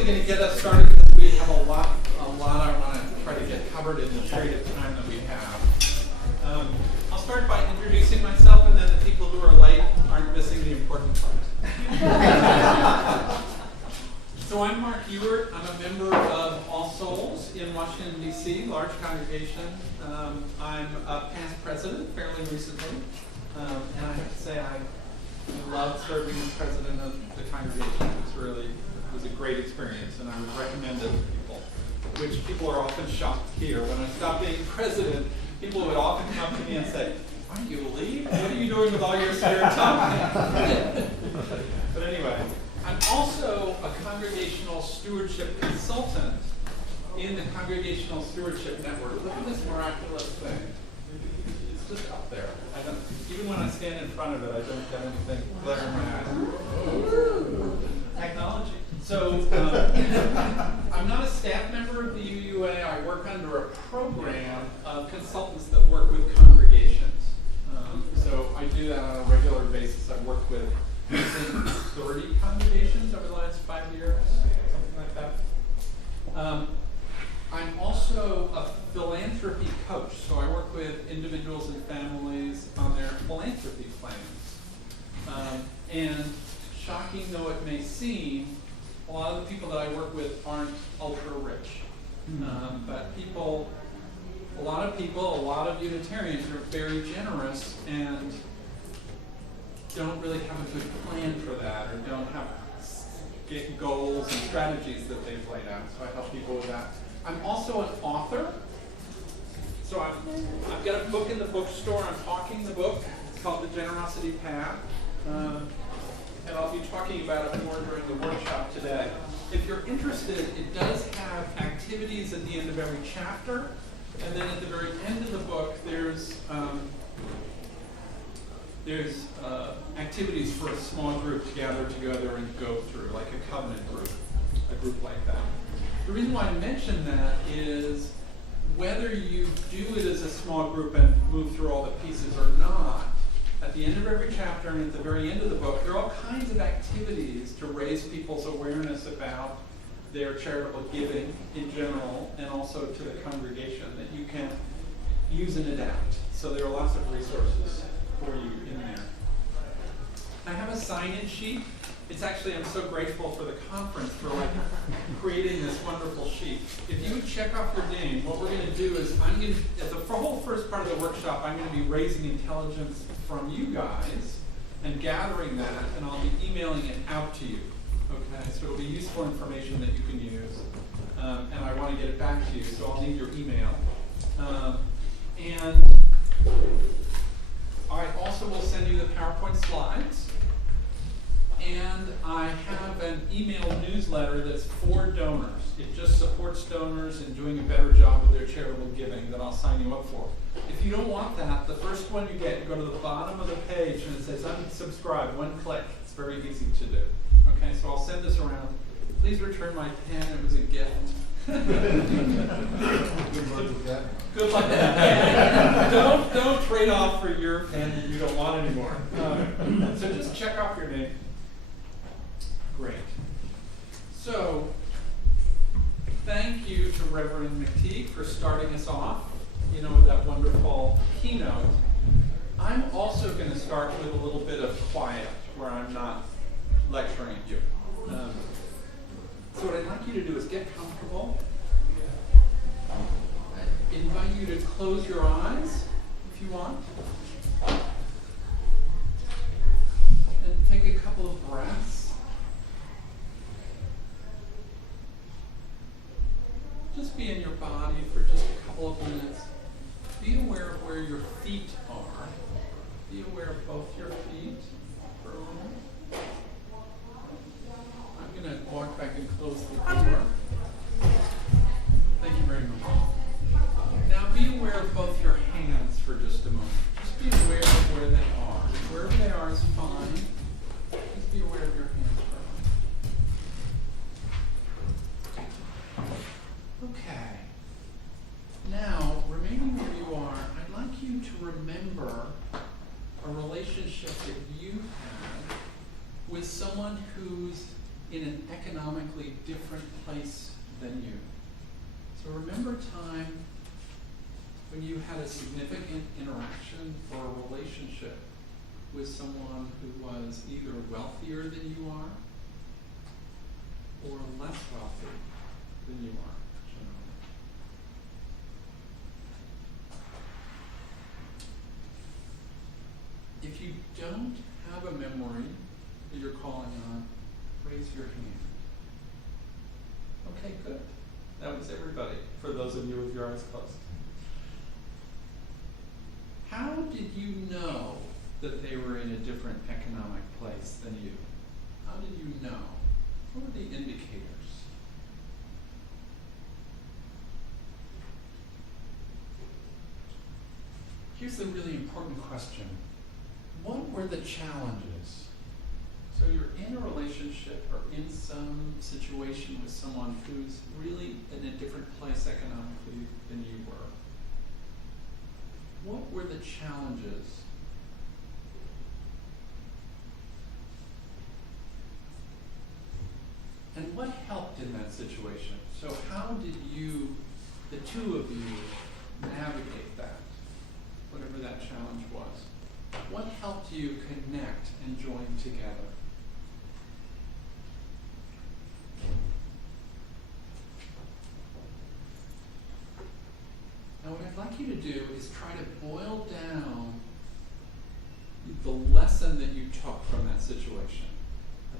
actually going to get us started because we have a lot I want to try to get covered in the period of time that we have. I'll start by introducing myself, and then the people who are late aren't missing the important part. So I'm Mark Ewert. I'm a member of All Souls in Washington, D.C., large congregation. I'm a past president fairly recently, and I have to say I love serving as president of the congregation. It was a great experience, and I would recommend it to people, which people are often shocked to hear. When I stopped being president, people would often come to me and say, "Why don't you leave? What are you doing with all your spare time?" But anyway, I'm also a congregational stewardship consultant in the Congregational Stewardship Network. Look at this miraculous thing. It's just up there. Even when I stand in front of it, I don't get anything glare in my eyes. Technology. So I'm not a staff member of the UUA. I work under a program of consultants that work with congregations. So I do that on a regular basis. I've worked with, I think, 30 congregations over the last 5 years, something like that. I'm also a philanthropy coach, so I work with individuals and families on their philanthropy plans. And shocking though it may seem, a lot of the people that I work with aren't ultra rich. But a lot of Unitarians are very generous and don't really have a good plan for that, or don't have goals and strategies that they've laid out. So I help people with that. I'm also an author. So I've got a book in the bookstore. I'm talking the book. It's called The Generosity Path. And I'll be talking about it more during the workshop today. If you're interested, it does have activities at the end of every chapter. And then at the very end of the book, there's activities for a small group to gather together and go through, like a covenant group, a group like that. The reason why I mention that is whether you do it as a small group and move through all the pieces or not, at the end of every chapter and at the very end of the book, there are all kinds of activities to raise people's awareness about their charitable giving in general, and also to the congregation, that you can use and adapt. So there are lots of resources for you in there. I have a sign-in sheet. It's actually, I'm so grateful for the conference for creating this wonderful sheet. If you would check off your name, what we're going to do is at the whole first part of the workshop, I'm going to be raising intelligence from you guys and gathering that, and I'll be emailing it out to you. Okay, so it'll be useful information that you can use, and I want to get it back to you, so I'll need your email. And I also will send you the PowerPoint slides. And I have an email newsletter that's for donors. It just supports donors in doing a better job with their charitable giving that I'll sign you up for. If you don't want that, the first one you get, you go to the bottom of the page and it says unsubscribe, one click. It's very easy to do. Okay, so I'll send this around. Please return my pen, it was a gift. Good luck with that. Good luck with that. Don't trade off for your pen that you don't want anymore. So just check off your name. Great. So, thank you to Reverend McTeague for starting us off, with that wonderful keynote. I'm also going to start with a little bit of quiet, where I'm not lecturing at you. So what I'd like you to do is get comfortable. I invite you to close your eyes, if you want. And take a couple of breaths. Just be in your body for just a couple of minutes. Be aware of where your feet are. Be aware of both your feet for a moment. I'm going to walk back and close the door. Thank you very much. Now be aware of both your hands for just a moment. Just be aware of where they are. Wherever they are is fine. Just be aware of your hands for a moment. Okay. Now, remaining where you are, I'd like you to remember a relationship that you had with someone whose in an economically different place than you. So remember a time when you had a significant interaction or a relationship with someone who was either wealthier than you are or less wealthy than you are, generally. If you don't have a memory that you're calling on, raise your hand. Okay, good. That was everybody, for those of you with your eyes closed. How did you know that they were in a different economic place than you? How did you know? What were the indicators? Here's the really important question. What were the challenges? So you're in a relationship or in some situation with someone who's really in a different place economically than you were. What were the challenges? And what helped in that situation? So how did you, the two of you, navigate that, whatever that challenge was? What helped you connect and join together? Now what I'd like you to do is try to boil down the lesson that you took from that situation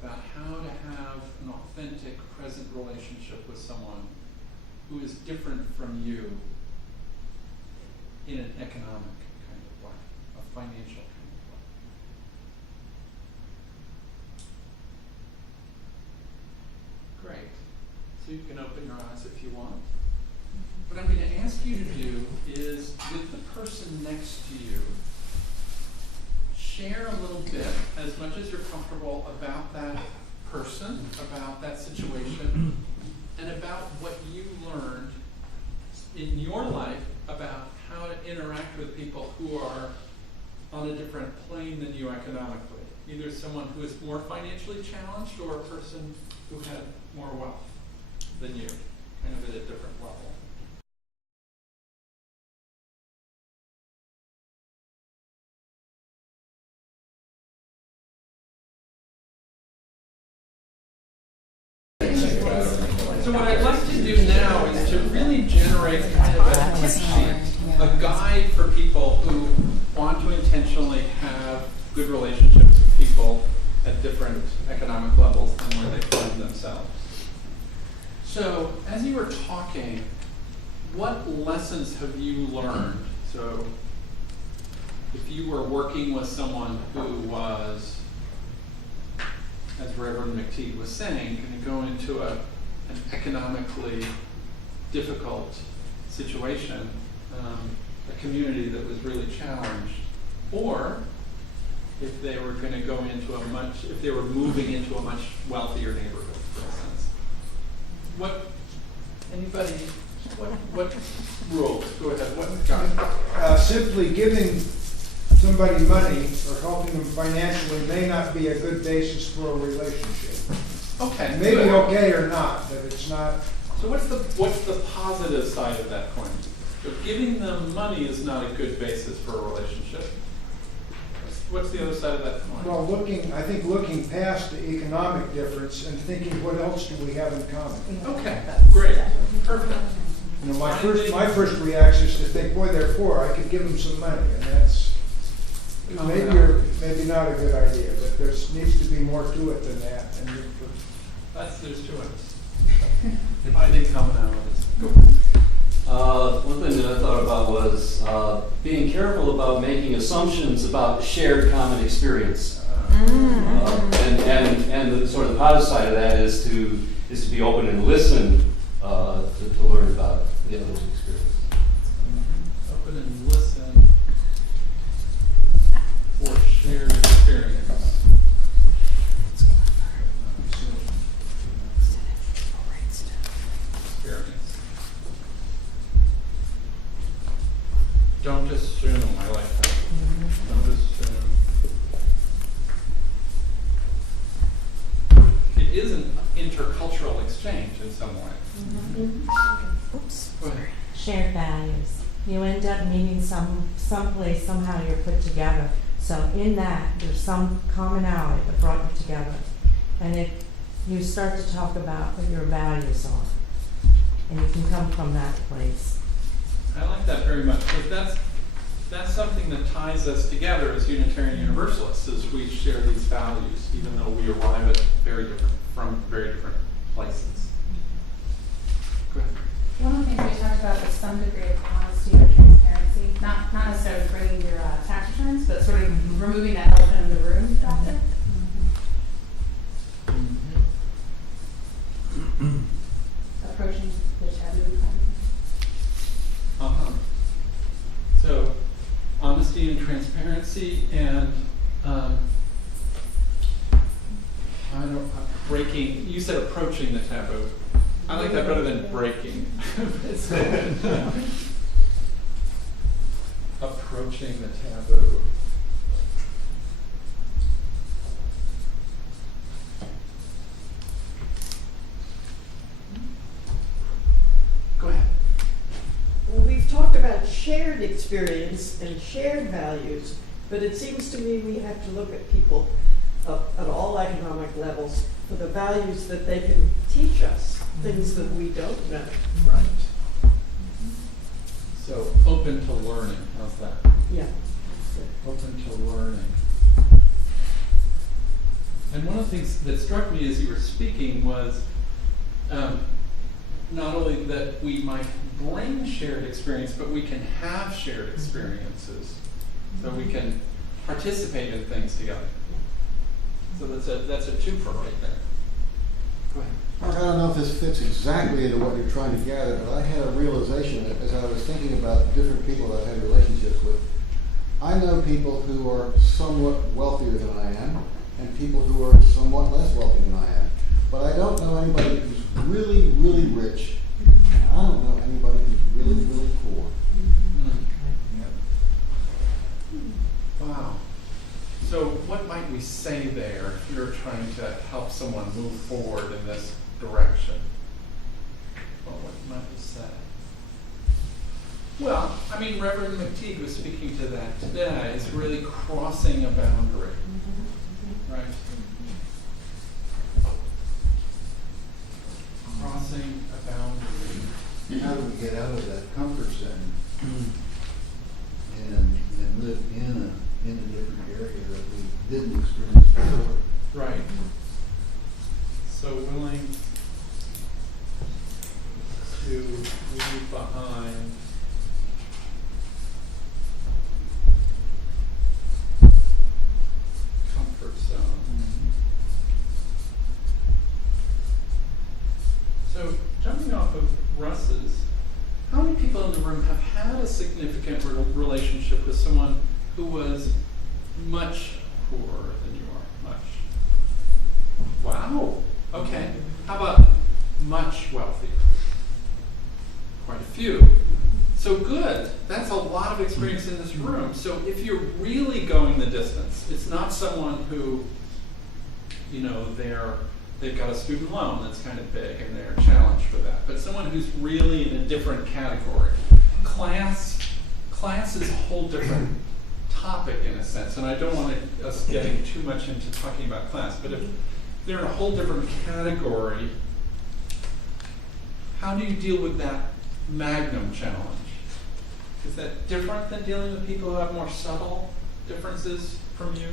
about how to have an authentic, present relationship with someone who is different from you in an economic kind of way, a financial kind of way. Great. So you can open your eyes if you want. What I'm going to ask you to do is, with the person next to you, share a little bit, as much as you're comfortable, about that person, about that situation, and about what you learned in your life about how to interact with people who are on a different plane than you economically. Either someone who is more financially challenged or a person who had more wealth than you, kind of at a different level. So what I'd like to do now is to really generate kind of a tip sheet, a guide for people who want to intentionally have good relationships with people at different economic levels than where they find themselves. So as you were talking, what lessons have you learned? So if you were working with someone who was, as Reverend McTeague was saying, going to go into an economically difficult situation, a community that was really challenged, or if they were going to go into if they were moving into a much wealthier neighborhood, for instance. What rules? Go ahead. What guide? Simply giving somebody money or helping them financially may not be a good basis for a relationship. Okay. Maybe good. okay or not, but it's not. So what's the positive side of that coin? So giving them money is not a good basis for a relationship. What's the other side of that coin? Well, I think looking past the economic difference and thinking, what else do we have in common? Okay, great, perfect. You know, my first reaction is to think, boy, they're poor. I could give them some money, and that's maybe not a good idea. But there needs to be more to it than that. And there's two ways. Finding commonalities. Go. One thing that I thought about was being careful about making assumptions about shared common experience. And the sort of the positive side of that is to be open and listen to learn about the other's experience. Open and listen for shared experience. Don't assume. I like that. Don't assume. It isn't intercultural exchange in some way. Oops. Go ahead. Shared values. You end up meeting someplace, somehow you're put together. So in that, there's some commonality that brought you together. And if you start to talk about what your values are, and you can come from that place. I like that very much, because that's something that ties us together as Unitarian Universalists, is we share these values, even though we arrive at from very different places. Go ahead. One of the things we talked about was some degree of honesty or transparency, not necessarily bringing your tax returns, but sort of removing that elephant in the room factor. Approaching the taboo kind So, honesty and transparency, and breaking. You said approaching the taboo. I like that better than breaking. Approaching the taboo. Go ahead. Well, we've talked about shared experience and shared values, but it seems to me we have to look at people at all economic levels for the values that they can teach us, things that we don't know. Right. So open to learning. How's that? Yeah. Open to learning. And one of the things that struck me as you were speaking was not only that we might bring shared experience, but we can have shared experiences. So we can participate in things together. So that's a twofer right there. Go ahead. Mark, I don't know if this fits exactly into what you're trying to gather, but I had a realization that as I was thinking about different people that I've had relationships with. I know people who are somewhat wealthier than I am, and people who are somewhat less wealthy than I am. But I don't know anybody who's really, really rich, and I don't know anybody who's really, really poor. Wow. So what might we say there if you're trying to help someone move forward in this direction? Well, what might we say? Well, I mean, Reverend McTeague was speaking to that today. It's really crossing a boundary, right? Crossing a boundary. How do we get out of that comfort zone and live in a different area that we didn't experience before? Right. So willing to leave behind comfort zone. So jumping off of Russ's, how many people in the room have had a significant relationship with someone who was much poorer than you are? Much. Wow. Okay. How about much wealthier? Quite a few. So good. That's a lot of experience in this room. So if you're really going the distance, it's not someone who, you know, they've got a student loan that's kind of big and they're challenged for that. But someone who's really in a different category. Class is a whole different topic in a sense, and I don't want us getting too much into talking about class, but if they're in a whole different category, how do you deal with that magnum challenge? Is that different than dealing with people who have more subtle differences from you?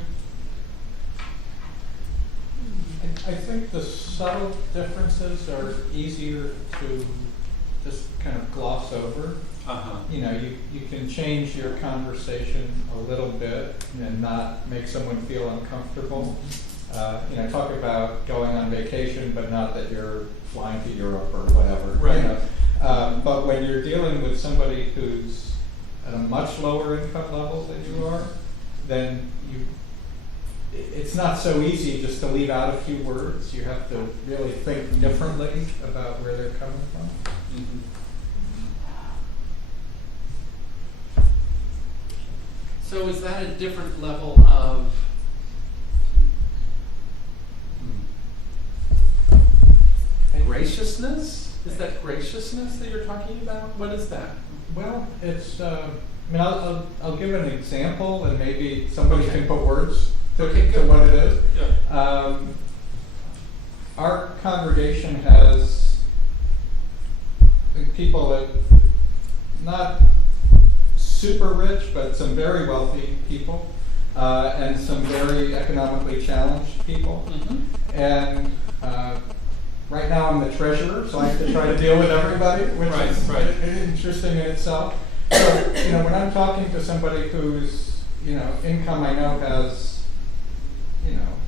I think the subtle differences are easier to just kind of gloss over. You know, you can change your conversation a little bit and not make someone feel uncomfortable. You know, talk about going on vacation, but not that you're flying to Europe or whatever. Right. You know? But when you're dealing with somebody who's at a much lower income level than you are, then it's not so easy just to leave out a few words. You have to really think differently about where they're coming from. Mm-hmm. So is that a different level of graciousness? Is that graciousness that you're talking about? What is that? Well, it's, I'll give an example and maybe somebody can put words to what it is. Yeah. Our congregation has people that, not super rich, but some very wealthy people, and some very economically challenged people. Mm-hmm. And right now I'm the treasurer, so I have to try to deal with everybody, which is interesting in itself. So, when I'm talking to somebody whose, income I know has,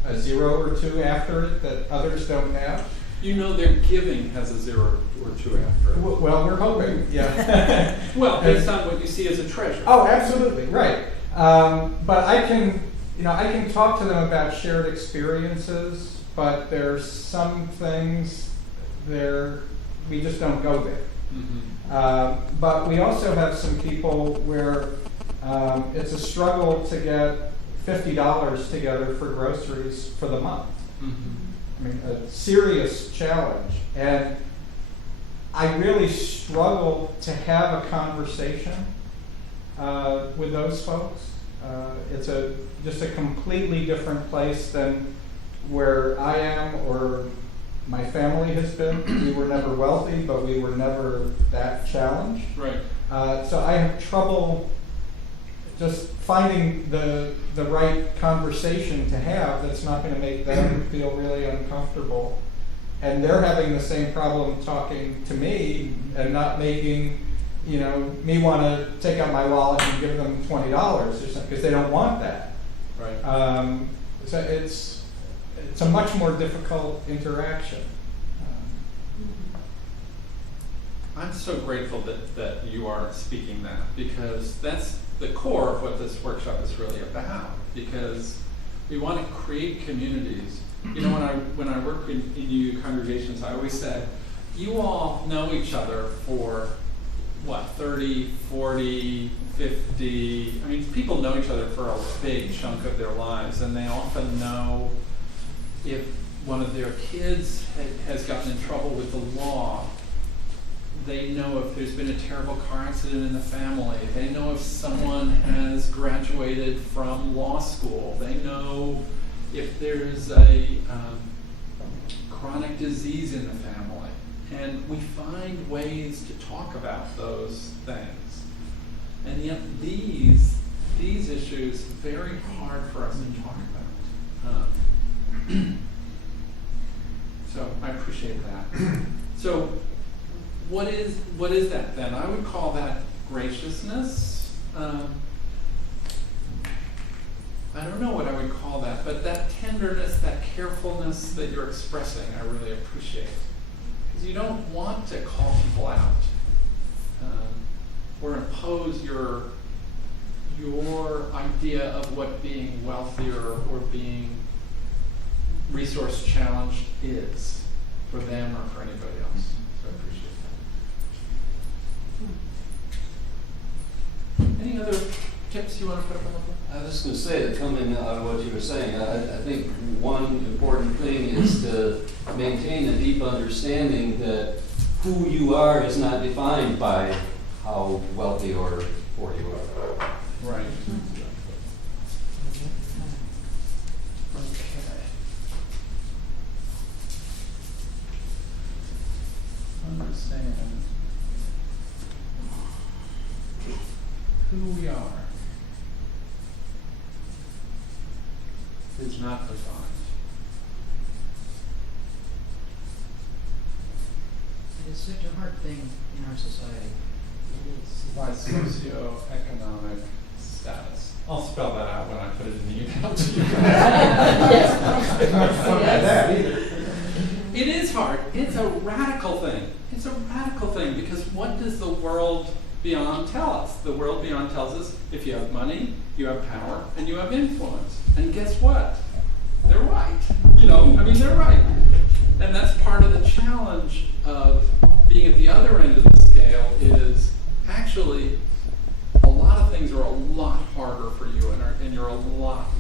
a 0 or 2 after it that others don't have. Their giving has a 0 or 2 after it. Well, we're hoping, yeah. Well, based on what you see as a treasure. Oh, absolutely, right. But I can talk to them about shared experiences, but there's some things there, we just don't go there. Mm-hmm. But we also have some people where it's a struggle to get $50 together for groceries for the month. Mm-hmm. I mean, a serious challenge. And I really struggle to have a conversation with those folks. It's just a completely different place than where I am or my family has been. We were never wealthy, but we were never that challenged. Right. So I have trouble just finding the right conversation to have that's not going to make them feel really uncomfortable. And they're having the same problem talking to me and not making, me want to take out my wallet and give them $20 or something, because they don't want that. Right. So it's a much more difficult interaction. I'm so grateful that you are speaking that, because that's the core of what this workshop is really about, because we want to create communities. When I work in UU congregations, I always said, you all know each other for, 30, 40, 50, people know each other for a big chunk of their lives, and they often know if one of their kids has gotten in trouble with the law. They know if there's been a terrible car accident in the family. They know if someone has graduated from law school. They know if there's a chronic disease in the family. And we find ways to talk about those things. And yet these issues are very hard for us to talk about. So I appreciate that. So what is that then? I would call that graciousness. I don't know what I would call that, but that tenderness, that carefulness that you're expressing, I really appreciate. Because you don't want to call people out or impose your idea of what being wealthier or being resource challenged is for them or for anybody else. So I appreciate that. Any other tips you want to put up on the board? I was going to say, that coming out of what you were saying, I think one important thing is to maintain a deep understanding that who you are is not defined by how wealthy or poor you are. Right. Understand who we are is not defined. It is such a hard thing in our society. It is. By socioeconomic status. I'll spell that out when I put it in the email to you. It's not fun with that either. It is hard. It's a radical thing. It's a radical thing, because what does the world beyond tell us? The world beyond tells us if you have money, you have power, and you have influence. And guess what? They're right. They're right. And that's part of the challenge of being at the other end of the scale is actually a lot of things are a lot harder for you and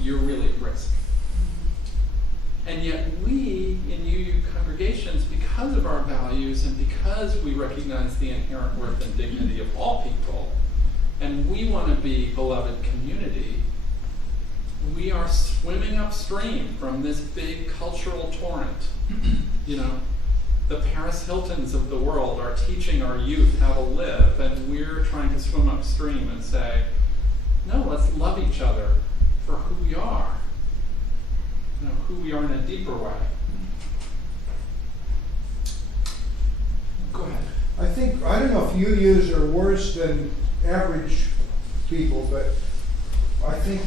you're really at risk. And yet we, in UU congregations, because of our values and because we recognize the inherent worth and dignity of all people, and we want to be beloved community, we are swimming upstream from this big cultural torrent. You know, the Paris Hiltons of the world are teaching our youth how to live, and we're trying to swim upstream and say, no, let's love each other for who we are. You know, who we are in a deeper way. Go ahead. I don't know if UUs are worse than average people, but I think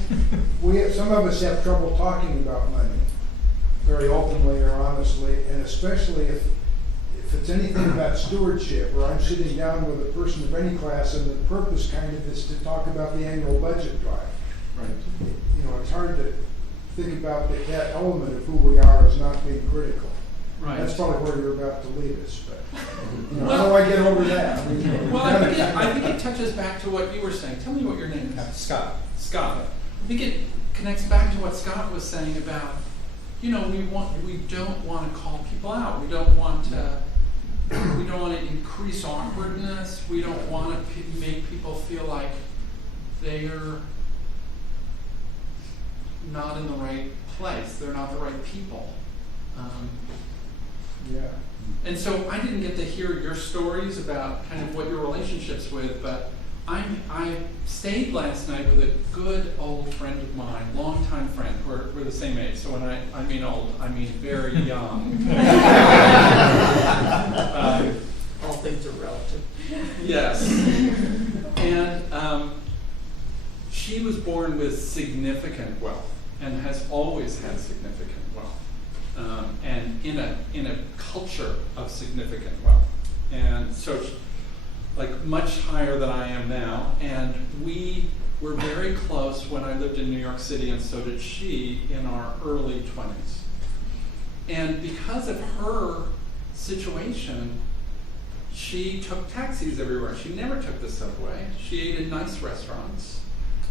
some of us have trouble talking about money very openly or honestly, and especially if it's anything about stewardship, or I'm sitting down with a person of any class and the purpose kind of is to talk about the annual budget drive. Right. You know, it's hard to think about that element of who we are as not being critical. Right. That's probably where you're about to lead us, but you know, how do I get over that? I mean, Well, I think it touches back to what you were saying. Tell me what your name is. Scott. Scott. I think it connects back to what Scott was saying about, you know, we don't want to call people out. We don't want to increase awkwardness. We don't want to make people feel like they're not in the right place. They're not the right people. yeah. And so I didn't get to hear your stories about kind of what your relationships with, but I stayed last night with a good old friend of mine, longtime friend. We're the same age, so when I mean old, I mean very young. All things are relative. Yes. And she was born with significant wealth and has always had significant wealth, and in a culture of significant wealth. And so like much higher than I am now, and we were very close when I lived in New York City, and so did she in our early 20s. And because of her situation, she took taxis everywhere. She never took the subway. She ate in nice restaurants.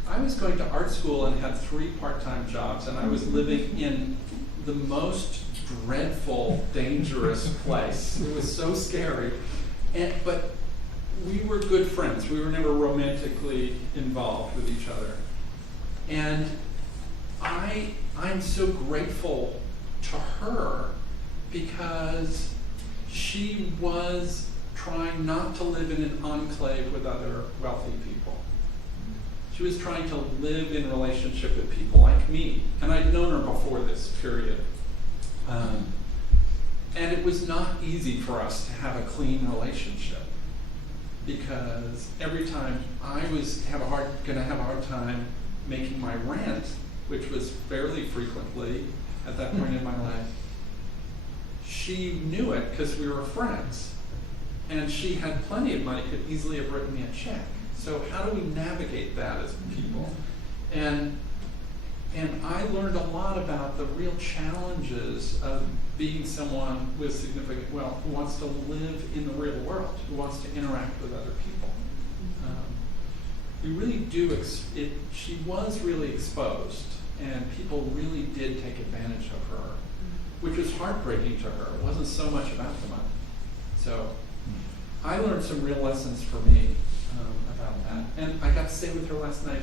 I was going to art school and had 3 part-time jobs, and I was living in the most dreadful, dangerous place. It was so scary. But we were good friends. We were never romantically involved with each other. And I'm so grateful to her because she was trying not to live in an enclave with other wealthy people. She was trying to live in relationship with people like me. And I'd known her before this period. And it was not easy for us to have a clean relationship, because every time I was going to have a hard time making my rent, which was fairly frequently at that point in my life, she knew it because we were friends, and she had plenty of money, could easily have written me a check. So how do we navigate that as people? And I learned a lot about the real challenges of being someone with significant wealth who wants to live in the real world, who wants to interact with other people. We really do, she was really exposed, and people really did take advantage of her, which was heartbreaking to her. It wasn't so much about the money. So I learned some real lessons for me about that. And I got to stay with her last night.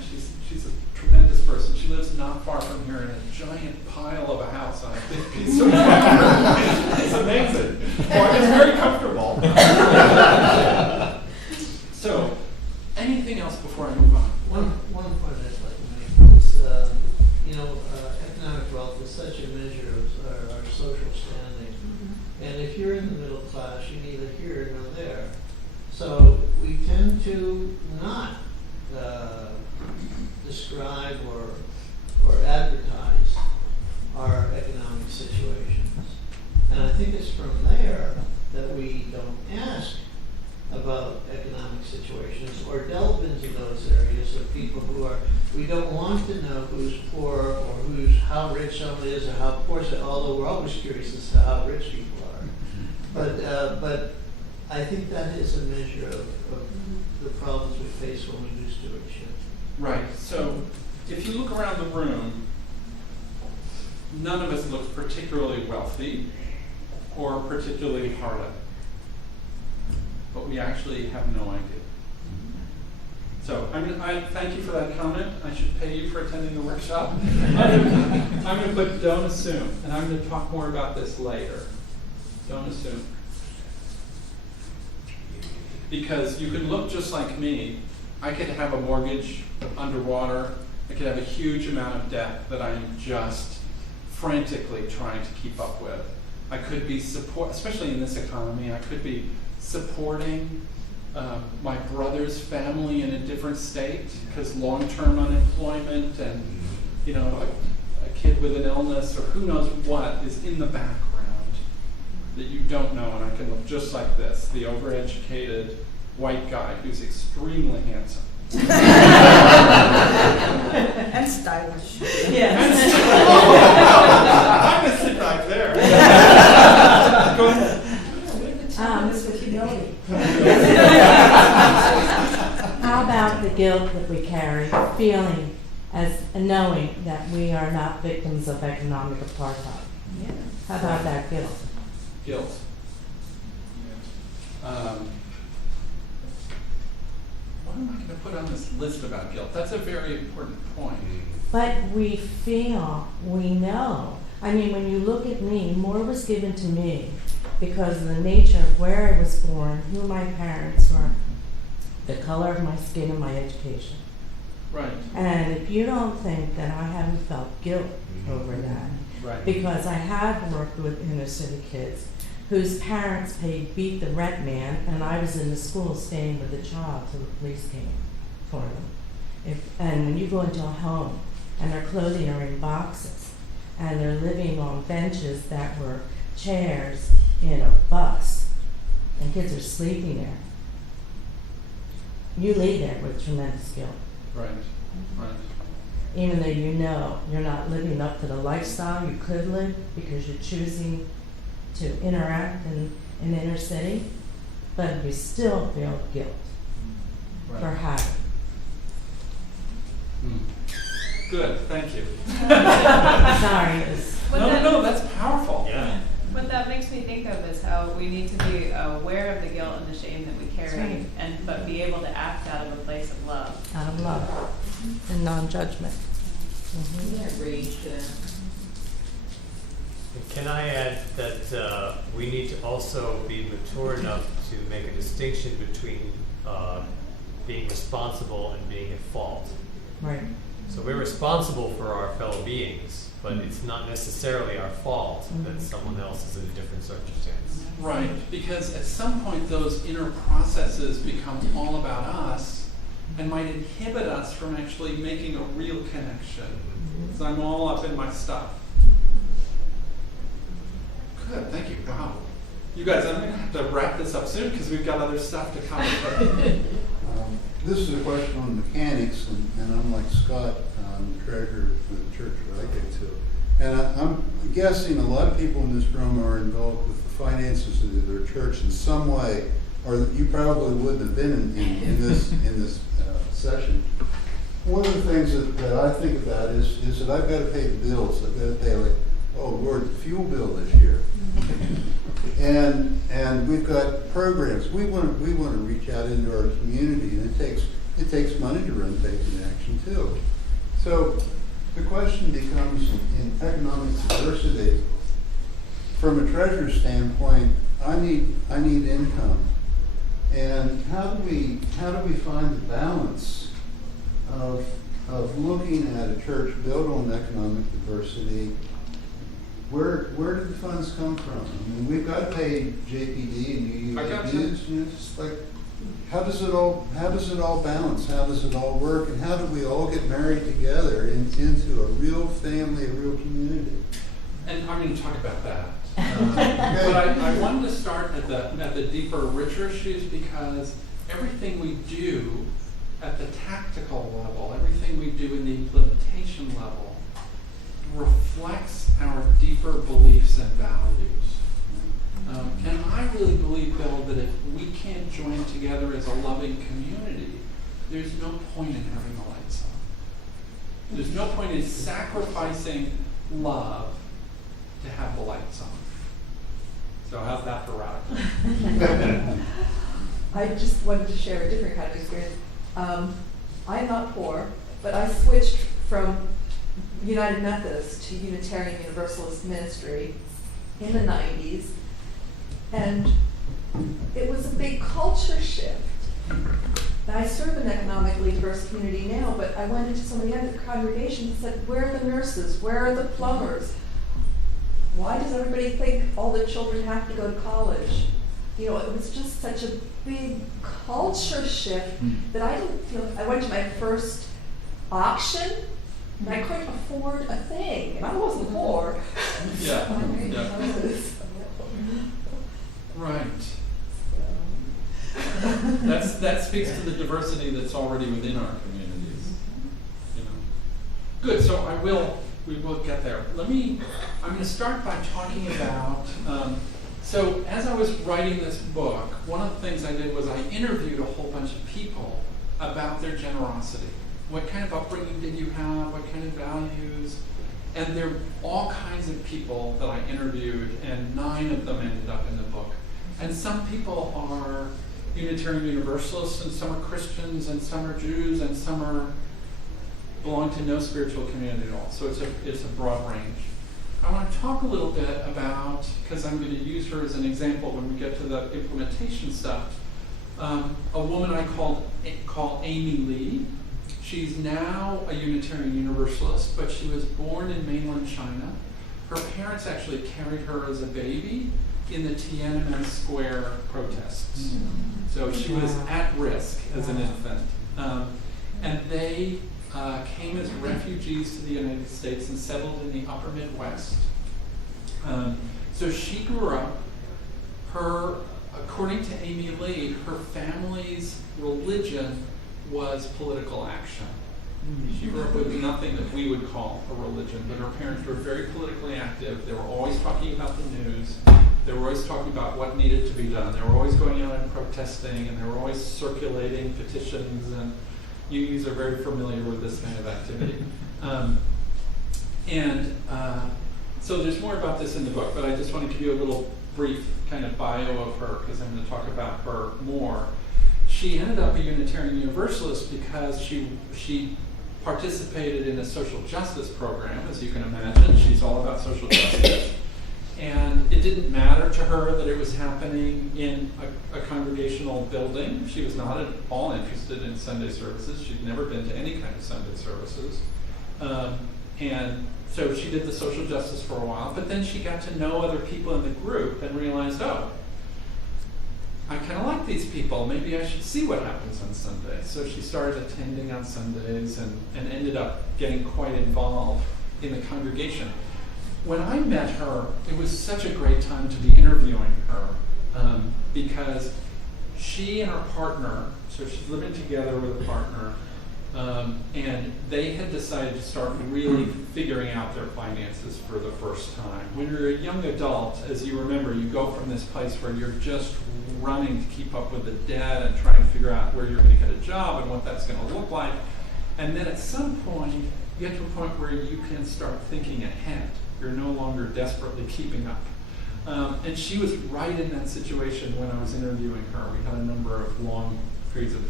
She's a tremendous person. She lives not far from here in a giant pile of a house on a big piece of property. It's amazing. Well, it's very comfortable. So, anything else before I move on? One point I'd like to make is, economic wealth is such a measure of our social standing. Mm-hmm. And if you're in the middle class, you're neither here nor there. So we tend to not describe or advertise our economic situations. And I think it's from there that we don't ask about economic situations or delve into those areas of people who are, we don't want to know who's poor or how rich someone is or how poor, although we're always curious as to how rich people are. But I think that is a measure of the problems we face when we do stewardship. Right. So if you look around the room, none of us looks particularly wealthy or particularly harlot. But we actually have no idea. So I thank you for that comment. I should pay you for attending the workshop. I'm going to put don't assume, and I'm going to talk more about this later. Don't assume. Because you can look just like me. I could have a mortgage underwater. I could have a huge amount of debt that I am just frantically trying to keep up with. I could be especially in this economy, I could be supporting my brother's family in a different state because long-term unemployment and a kid with an illness or who knows what is in the background that you don't know, and I can look just like this, the overeducated white guy who's extremely handsome. And stylish. Yes. I'm going to sit back there. Go ahead. With humility. How about the guilt that we carry, feeling as knowing that we are not victims of economic apartheid? Yeah. How about that guilt? Guilt. What am I going to put on this list about guilt? That's a very important point. But we feel, we know. I mean, when you look at me, more was given to me because of the nature of where I was born, who my parents were, the color of my skin, and my education. Right. And if you don't think that I haven't felt guilt over that, Right. because I have worked with inner city kids whose parents beat the rent man, and I was in the school staying with the child till the police came for them. And when you go into a home and their clothing are in boxes and they're living on benches that were chairs in a bus and kids are sleeping there, you leave there with tremendous guilt. Right. Right. Even though you know you're not living up to the lifestyle you could live because you're choosing to interact in inner city, but you still feel guilt Right. for having. Good, thank you. Sorry, it was No, that's powerful. Yeah. What that makes me think of is how we need to be aware of the guilt and the shame that we carry, That's right. but be able to act out of a place of love. out of love and non-judgment. Yeah, rage to that. Can I add that we need to also be mature enough to make a distinction between being responsible and being at fault. Right. So we're responsible for our fellow beings, but it's not necessarily our fault that someone else is in a different circumstance. Right, because at some point those inner processes become all about us and might inhibit us from actually making a real connection. So I'm all up in my stuff. Good, thank you. Wow. You guys, I'm going to have to wrap this up soon because we've got other stuff to cover. This is a question on mechanics, and I'm like Scott, I'm the treasurer for the church where I go to. And I'm guessing a lot of people in this room are involved with the finances of their church in some way, or you probably wouldn't have been in this session. One of the things that I think about is that I've got to pay the bills. I've got to pay, like, oh Lord, the fuel bill this year. And we've got programs. We want to reach out into our community, and it takes money to run Faith in Action too. So the question becomes, in economic diversity, from a treasurer's standpoint, I need income, and how do we find the balance of looking at a church built on economic diversity? Where do the funds come from? I mean, we've got to pay JPD and UUA dues. You know, just like, how does it all balance? How does it all work? And how do we all get married together into a real family, a real community? And I'm going to talk about that. But I wanted to start at the deeper, richer issues because everything we do at the tactical level, everything we do in the implementation level, reflects our deeper beliefs and values. And I really believe, Bill, that if we can't join together as a loving community, there's no point in having the lights on. There's no point in sacrificing love to have the lights on. So how's that for radical? I just wanted to share a different kind of experience. I'm not poor, but I switched from United Methodist to Unitarian Universalist ministry in the 90s, and it was a big culture shift. And I serve an economically diverse community now, but I went into some of the other congregations and said, where are the nurses? Where are the plumbers? Why does everybody think all the children have to go to college? You know, it was just such a big culture shift that I didn't feel. I went to my first auction and I couldn't afford a thing, and I wasn't poor. Yeah. Right. That speaks to the diversity that's already within our communities. You know. Good. So we will get there. I'm going to start by talking about. So as I was writing this book, one of the things I did was I interviewed a whole bunch of people about their generosity. What kind of upbringing did you have? What kind of values? And there are all kinds of people that I interviewed, and 9 of them ended up in the book. And some people are Unitarian Universalists, and some are Christians, and some are Jews, and some belong to no spiritual community at all. So it's a broad range. I want to talk a little bit about, because I'm going to use her as an example when we get to the implementation stuff, a woman I call Amy Lee. She's now a Unitarian Universalist, but she was born in mainland China. Her parents actually carried her as a baby in the Tiananmen Square protests. So she was at risk as an infant. And they came as refugees to the United States and settled in the upper Midwest. So she grew up, according to Amy Lee, her family's religion was political action. She grew up with nothing that we would call a religion, but her parents were very politically active. They were always talking about the news. They were always talking about what needed to be done. They were always going out and protesting, and they were always circulating petitions, and unions are very familiar with this kind of activity. So there's more about this in the book, but I just want to give you a little brief kind of bio of her, because I'm going to talk about her more. She ended up a Unitarian Universalist because she participated in a social justice program, as you can imagine. She's all about social justice. And it didn't matter to her that it was happening in a congregational building. She was not at all interested in Sunday services. She'd never been to any kind of Sunday services. And so she did the social justice for a while, but then she got to know other people in the group and realized, oh, I kind of like these people. Maybe I should see what happens on Sundays. So she started attending on Sundays and ended up getting quite involved in the congregation. When I met her, it was such a great time to be interviewing her because she and her partner, so she's living together with a partner, and they had decided to start really figuring out their finances for the first time. When you're a young adult, as you remember, you go from this place where you're just running to keep up with the debt and trying to figure out where you're going to get a job and what that's going to look like. And then at some point, you get to a point where you can start thinking ahead. You're no longer desperately keeping up. And she was right in that situation when I was interviewing her. We had a number of long periods of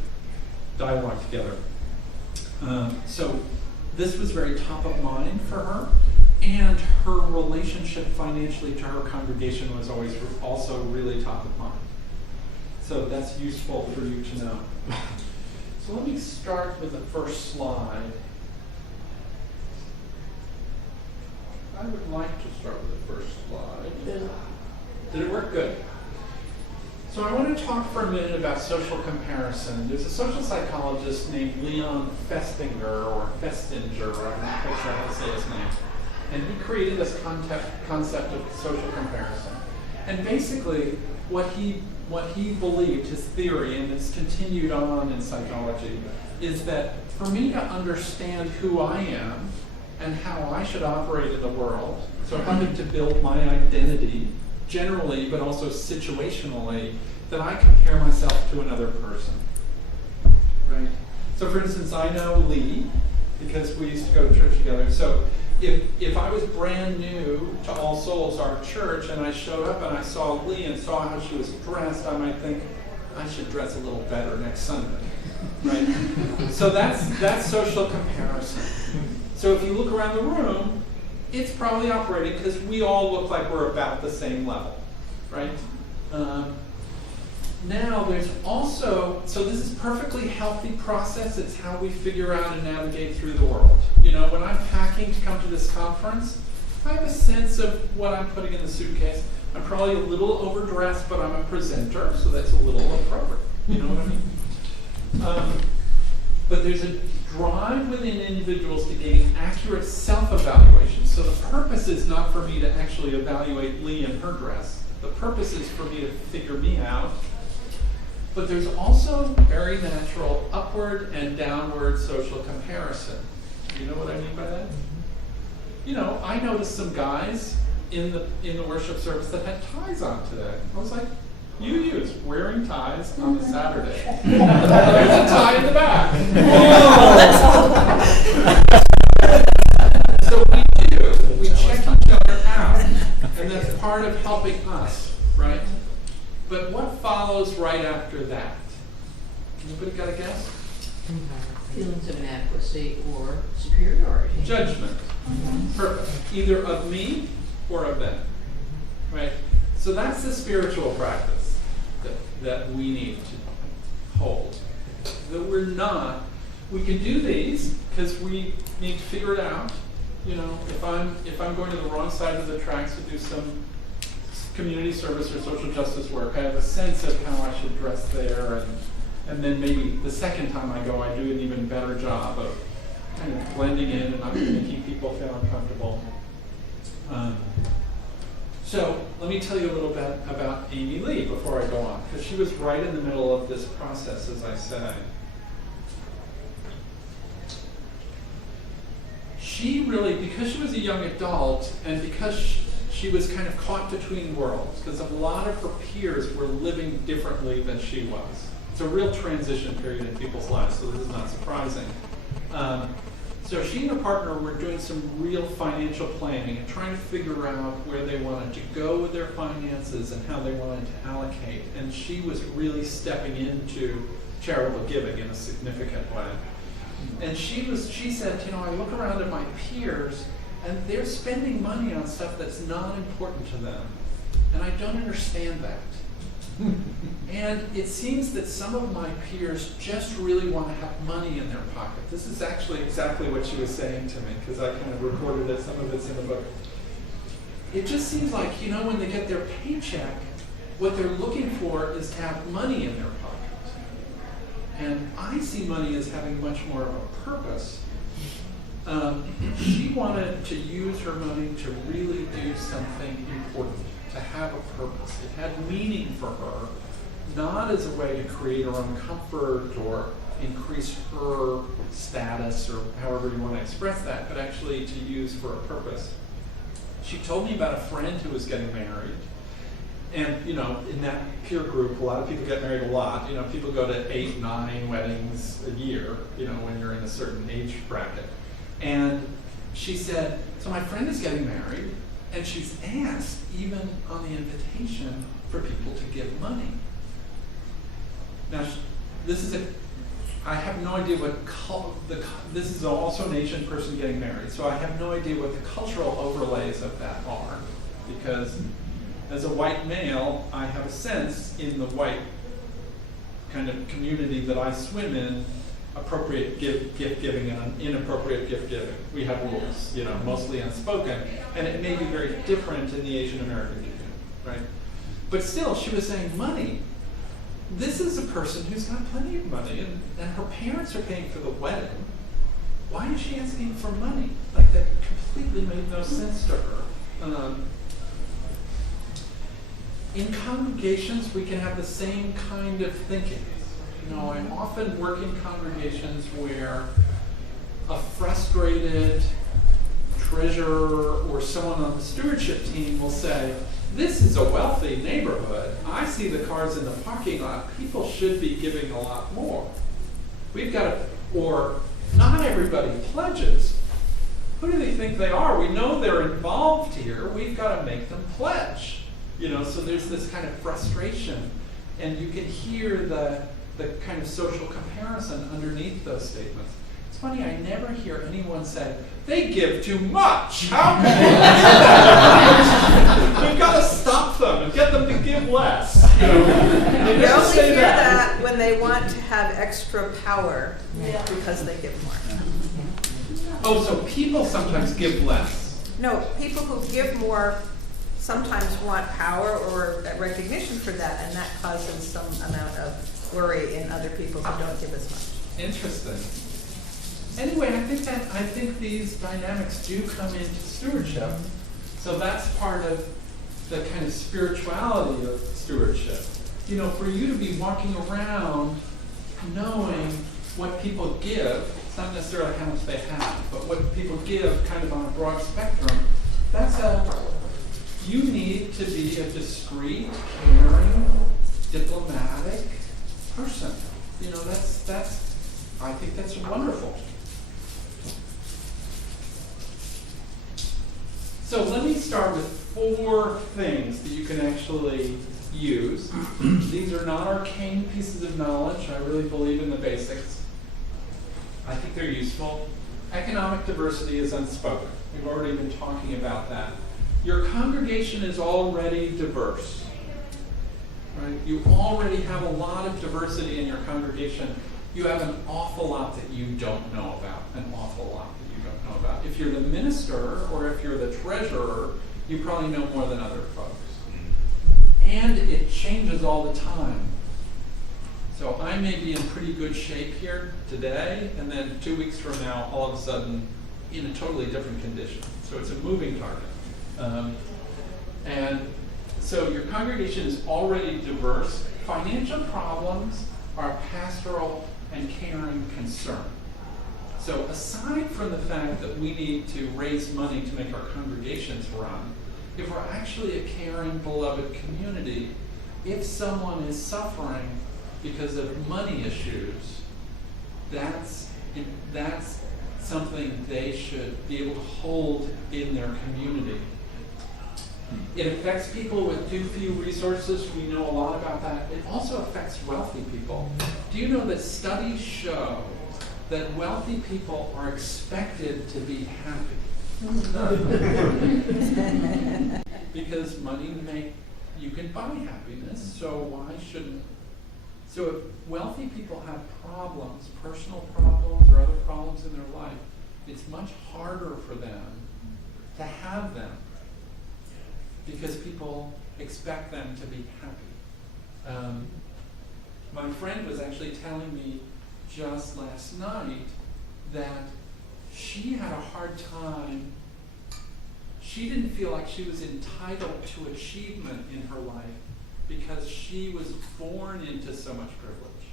dialogue together. So this was very top of mind for her, and her relationship financially to her congregation was always also really top of mind. So that's useful for you to know. So let me start with the first slide. I would like to start with the first slide. Did it work? Good. So I want to talk for a minute about social comparison. There's a social psychologist named Leon Festinger, or Festinger, I'm not quite sure how to say his name. And he created this concept of social comparison. And basically, what he believed, his theory, and it's continued on in psychology, is that for me to understand who I am and how I should operate in the world, so having to build my identity generally, but also situationally, that I compare myself to another person, right? So for instance, I know Lee, because we used to go to church together. So if I was brand new to All Souls, our church, and I showed up and I saw Lee and saw how she was dressed, I might think, I should dress a little better next Sunday, right? So that's social comparison. So if you look around the room, it's probably operating because we all look like we're about the same level, right? Now there's also, so this is perfectly healthy process. It's how we figure out and navigate through the world. You know, when I'm packing to come to this conference, I have a sense of what I'm putting in the suitcase. I'm probably a little overdressed, but I'm a presenter, so that's a little appropriate. You know what I mean? But there's a drive within individuals to gain accurate self-evaluation. So the purpose is not for me to actually evaluate Lee in her dress. The purpose is for me to figure me out. But there's also very natural upward and downward social comparison. You know what I mean by that? You know, I noticed some guys in the worship service that had ties on today. I was like, you use wearing ties on a Saturday. There's a tie in the back. So we do. We check each other out. And that's part of helping us, right? But what follows right after that? Anybody got a guess? Feelings of inadequacy or superiority. Judgment. Perfect. Either of me or of them. Right? So that's the spiritual practice that we need to hold. That we're not, we can do these because we need to figure it out. You know, if I'm going to the wrong side of the tracks to do some community service or social justice work, I have a sense of how I should dress there, and then maybe the second time I go, I do an even better job of kind of blending in and not making people feel uncomfortable. So let me tell you a little bit about Amy Lee before I go on, because she was right in the middle of this process, as I said. She really, because she was a young adult, and because she was kind of caught between worlds, because a lot of her peers were living differently than she was. It's a real transition period in people's lives, so this is not surprising. So she and her partner were doing some real financial planning and trying to figure out where they wanted to go with their finances and how they wanted to allocate. And she was really stepping into charitable giving in a significant way. And she said, you know, I look around at my peers and they're spending money on stuff that's not important to them. And I don't understand that. And it seems that some of my peers just really want to have money in their pocket. This is actually exactly what she was saying to me, because I kind of recorded it, some of it's in the book. It just seems like, you know, when they get their paycheck, what they're looking for is to have money in their pocket. And I see money as having much more of a purpose. She wanted to use her money to really do something important, to have a purpose. It had meaning for her, not as a way to create her own comfort or increase her status or however you want to express that, but actually to use for a purpose. She told me about a friend who was getting married. And, you know, in that peer group, a lot of people get married a lot. You know, people go to 8, 9 weddings a year, you know, when you're in a certain age bracket. And she said, so my friend is getting married, and she's asked, even on the invitation, for people to give money. Now, I have no idea what, this is also an Asian person getting married, so I have no idea what the cultural overlays of that are, because as a white male, I have a sense in the white kind of community that I swim in, appropriate gift giving and inappropriate gift giving. We have rules, you know, mostly unspoken, and it may be very different in the Asian American community, right? But still, she was saying money. This is a person who's got plenty of money, and her parents are paying for the wedding. Why is she asking for money? Like, that completely made no sense to her. In congregations, we can have the same kind of thinking. You know, I often work in congregations where a frustrated treasurer or someone on the stewardship team will say, this is a wealthy neighborhood. I see the cars in the parking lot. People should be giving a lot more. We've got to, or not everybody pledges. who do they think they are? We know they're involved here. We've got to make them pledge. So there's this kind of frustration, and you can hear the kind of social comparison underneath those statements. It's funny, I never hear anyone say, they give too much. How can they do that? We've got to stop them and get them to give less. They You never only say hear that. that when they want to have extra power because they give more. Oh, so people sometimes give less. No, people who give more sometimes want power or recognition for that, and that causes some amount of worry in other people who don't give as much. Interesting. Anyway, I think these dynamics do come into stewardship. So that's part of the kind of spirituality of stewardship. For you to be walking around knowing what people give, it's not necessarily how much they have, but what people give kind of on a broad spectrum, you need to be a discreet, caring, diplomatic person. I think that's wonderful. So let me start with 4 things that you can actually use. These are not arcane pieces of knowledge. I really believe in the basics. I think they're useful. Economic diversity is unspoken. We've already been talking about that. Your congregation is already diverse. Right? You already have a lot of diversity in your congregation. You have an awful lot that you don't know about. An awful lot that you don't know about. If you're the minister or if you're the treasurer, you probably know more than other folks. And it changes all the time. So I may be in pretty good shape here today, and then 2 weeks from now, all of a sudden, in a totally different condition. So it's a moving target. And so your congregation is already diverse. Financial problems are a pastoral and caring concern. So aside from the fact that we need to raise money to make our congregations run, if we're actually a caring, beloved community, if someone is suffering because of money issues, that's something they should be able to hold in their community. It affects people with too few resources. We know a lot about that. It also affects wealthy people. Do you know that studies show that wealthy people are expected to be happy? Because you can buy happiness, so why shouldn't? So if wealthy people have problems, personal problems or other problems in their life, it's much harder for them to have them because people expect them to be happy. My friend was actually telling me just last night that she had a hard time. She didn't feel like she was entitled to achievement in her life because she was born into so much privilege.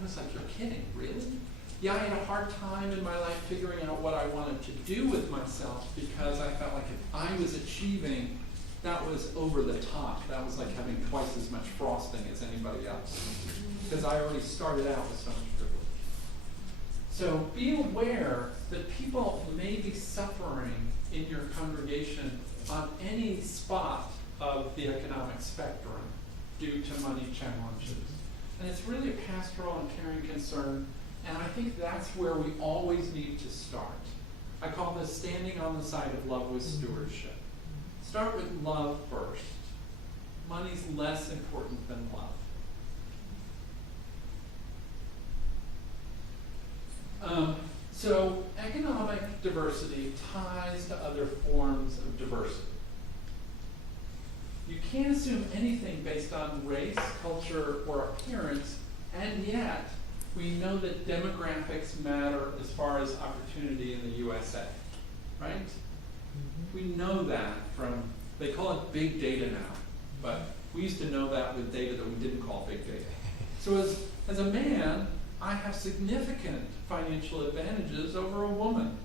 I was like, you're kidding, really? Yeah, I had a hard time in my life figuring out what I wanted to do with myself because I felt like if I was achieving, that was over the top. That was like having twice as much frosting as anybody else because I already started out with so much privilege. So be aware that people may be suffering in your congregation on any spot of the economic spectrum due to money challenges. And it's really a pastoral and caring concern, and I think that's where we always need to start. I call this standing on the side of love with stewardship. Start with love first. Money's less important than love. So economic diversity ties to other forms of diversity. You can't assume anything based on race, culture, or appearance, and yet we know that demographics matter as far as opportunity in the USA, right? We know that from, they call it big data now, but we used to know that with data that we didn't call big data. So as a man, I have significant financial advantages over a woman.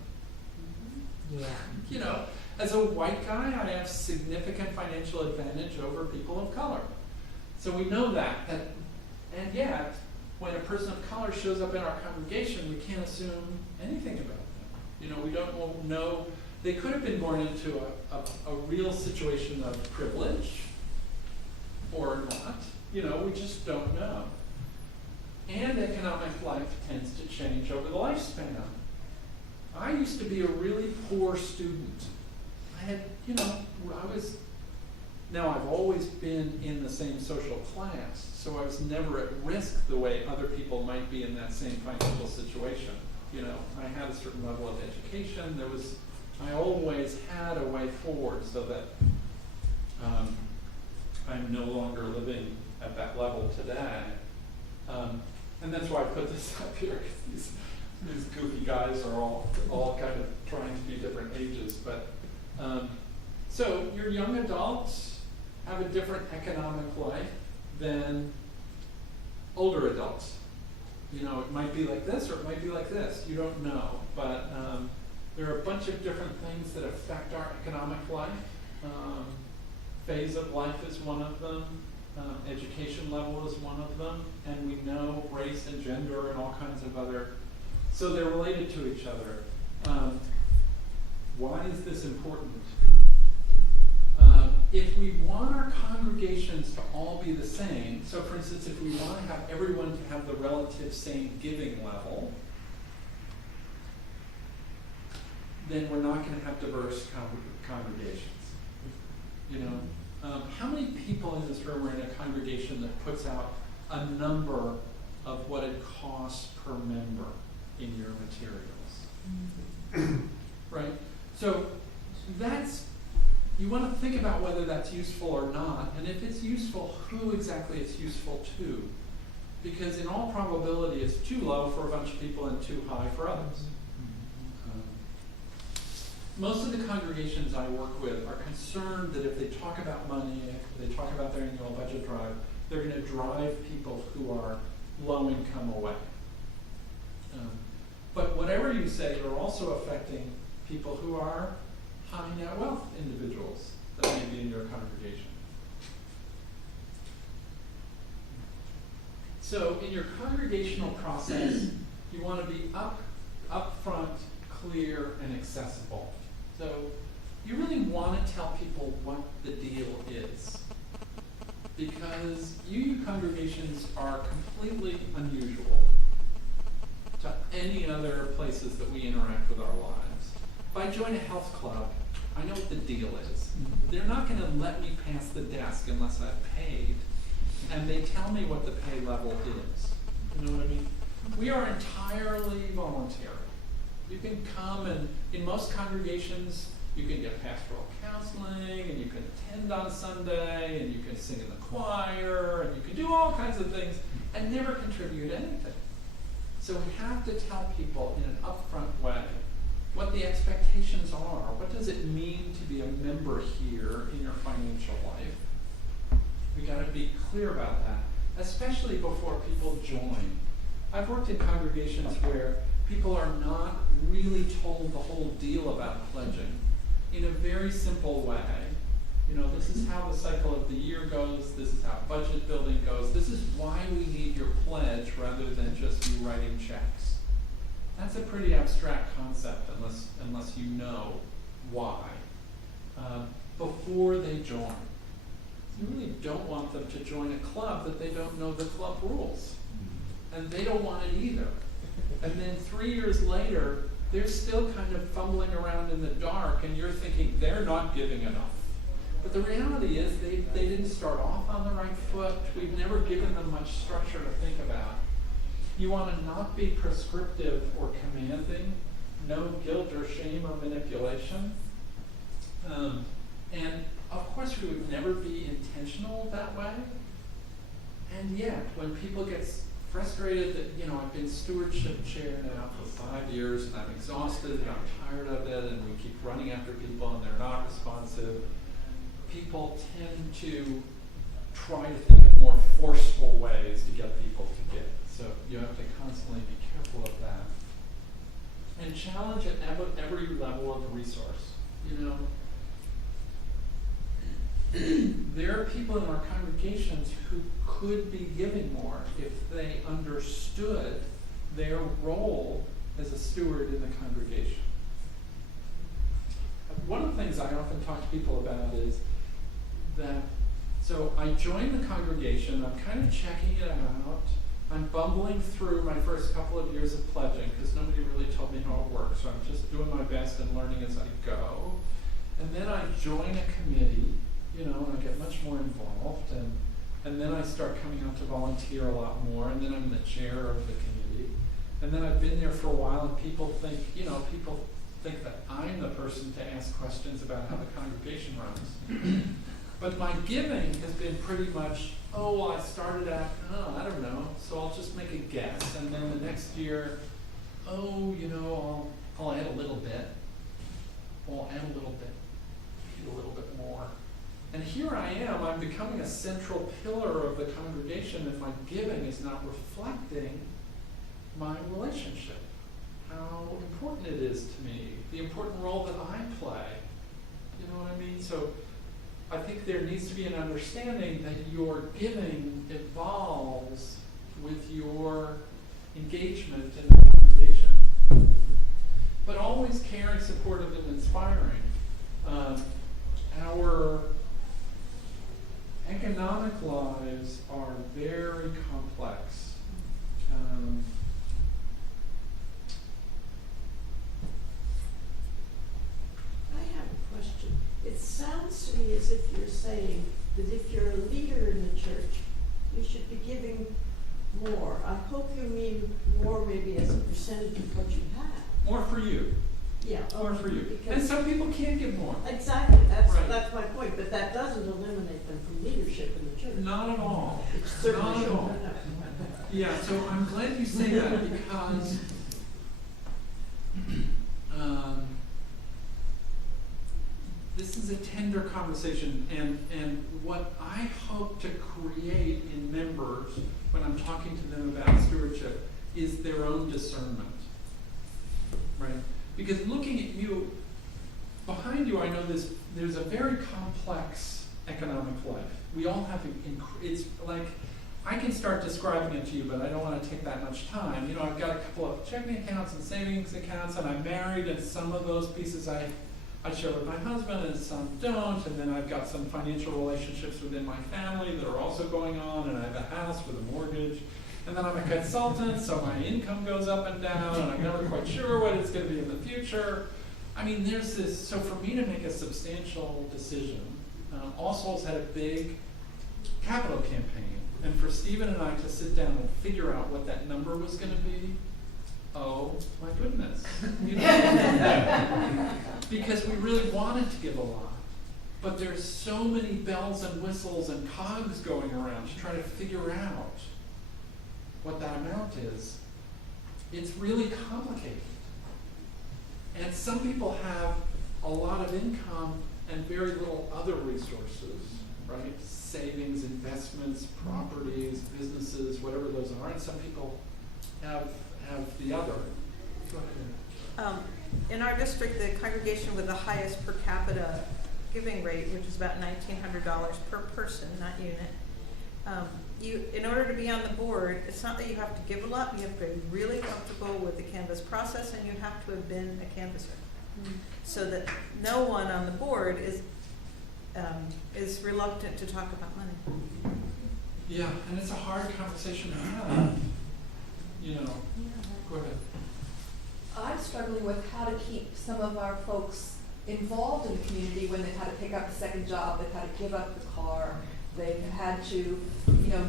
Yeah. As a white guy, I have significant financial advantage over people of color. So we know that. And yet, when a person of color shows up in our congregation, we can't assume anything about them. You know, we don't know, they could have been born into a real situation of privilege or not. You know, we just don't know. And economic life tends to change over the lifespan. I used to be a really poor student. I had, you know, now I've always been in the same social class, so I was never at risk the way other people might be in that same financial situation. You know, I had a certain level of education. I always had a way forward so that I'm no longer living at that level today. And that's why I put this up here. These goofy guys are all kind of trying to be different ages. But so your young adults have a different economic life than older adults. You know, it might be like this or it might be like this. You don't know. But there are a bunch of different things that affect our economic life. Phase of life is one of them. Education level is one of them. And we know race and gender and all kinds of other. So they're related to each other. Why is this important? If we want our congregations to all be the same, so for instance, if we want to have everyone to have the relative same giving level, then we're not going to have diverse congregations. You know, how many people in this room are in a congregation that puts out a number of what it costs per member in your materials? Right? So you want to think about whether that's useful or not, and if it's useful, who exactly it's useful to. Because in all probability, it's too low for a bunch of people and too high for others. Most of the congregations I work with are concerned that if they talk about money, if they talk about their annual budget drive, they're going to drive people who are low income away. But whatever you say, you're also affecting people who are high net wealth individuals that may be in your congregation. So in your congregational process, you want to be upfront, clear, and accessible. So you really want to tell people what the deal is, because UU congregations are completely unusual to any other places that we interact with our lives. If I join a health club, I know what the deal is. They're not going to let me pass the desk unless I've paid, and they tell me what the pay level is. You know what I mean? We are entirely voluntary. You can come, and in most congregations, you can get pastoral counseling, and you can attend on Sunday, and you can sing in the choir, and you can do all kinds of things, and never contribute anything. So we have to tell people in an upfront way what the expectations are. What does it mean to be a member here in your financial life? We got to be clear about that, especially before people join. I've worked in congregations where people are not really told the whole deal about pledging in a very simple way. You know, this is how the cycle of the year goes, this is how budget building goes, this is why we need your pledge rather than just you writing checks. That's a pretty abstract concept unless you know why before they join. You really don't want them to join a club that they don't know the club rules. And they don't want it either. And then 3 years later, they're still kind of fumbling around in the dark, and you're thinking they're not giving enough. But the reality is they didn't start off on the right foot. We've never given them much structure to think about. You want to not be prescriptive or commanding, no guilt or shame or manipulation. And of course, we would never be intentional that way. And yet, when people get frustrated that, you know, I've been stewardship chair now for 5 years and I'm exhausted and I'm tired of it and we keep running after people and they're not responsive, people tend to try to think of more forceful ways to get people to give. So you have to constantly be careful of that. And challenge at every level of the resource. You know, there are people in our congregations who could be giving more if they understood their role as a steward in the congregation. one of the things I often talk to people about is that, so I joined the congregation, I'm kind of checking it out, I'm bumbling through my first couple of years of pledging because nobody really told me how it works, so I'm just doing my best and learning as I go. And then I join a committee, you know, and I get much more involved, and then I start coming out to volunteer a lot more, and then I'm the chair of the committee. And then I've been there for a while, and people think, you know, that I'm the person to ask questions about how the congregation runs. But my giving has been pretty much, oh, well, I started at, I don't know, so I'll just make a guess. And then the next year, oh, you know, I'll add a little bit. I'll add a little bit, maybe a little bit more. And here I am, I'm becoming a central pillar of the congregation, and my giving is not reflecting my relationship, how important it is to me, the important role that I play. You know what I mean? So I think there needs to be an understanding that your giving evolves with your engagement in the congregation. But always caring, supportive, and inspiring. Our economic lives are very complex. I have a question. It sounds to me as if you're saying that if you're a leader in the church, you should be giving more. I hope you mean more maybe as a percentage of what you have. More for you. Yeah. More for you. Because And some people can't give more. exactly, Right. that's my point, but that doesn't eliminate them from leadership in the church. Not at all. It certainly Not at shouldn't. all. Yeah, so I'm glad you say that because this is a tender conversation, and what I hope to create in members when I'm talking to them about stewardship is their own discernment, right? Because looking at you, behind you, I know there's a very complex economic life. We all have, it's like, I can start describing it to you, but I don't want to take that much time. You know, I've got a couple of checking accounts and savings accounts, and I'm married, and some of those pieces I share with my husband, and some don't. And then I've got some financial relationships within my family that are also going on, and I have a house with a mortgage. And then I'm a consultant, so my income goes up and down, and I'm never quite sure what it's going to be in the future. I mean, there's this, so for me to make a substantial decision, All Souls had a big capital campaign. And for Stephen and I to sit down and figure out what that number was going to be, oh my goodness. You know? Because we really wanted to give a lot. But there's so many bells and whistles and cogs going around to try to figure out what that amount is. It's really complicated. And some people have a lot of income and very little other resources, right? Savings, investments, properties, businesses, whatever those are. And some people have the other. Go ahead. In our district, the congregation with the highest per capita giving rate, which is about $1,900 per person, not unit. In order to be on the board, it's not that you have to give a lot, you have to be really comfortable with the canvas process, and you have to have been a canvasser. So that no one on the board is reluctant to talk about money. Yeah, and it's a hard conversation to have. You know, go ahead. I'm struggling with how to keep some of our folks involved in the community when they've had to pick up a second job, they've had to give up the car, they've had to,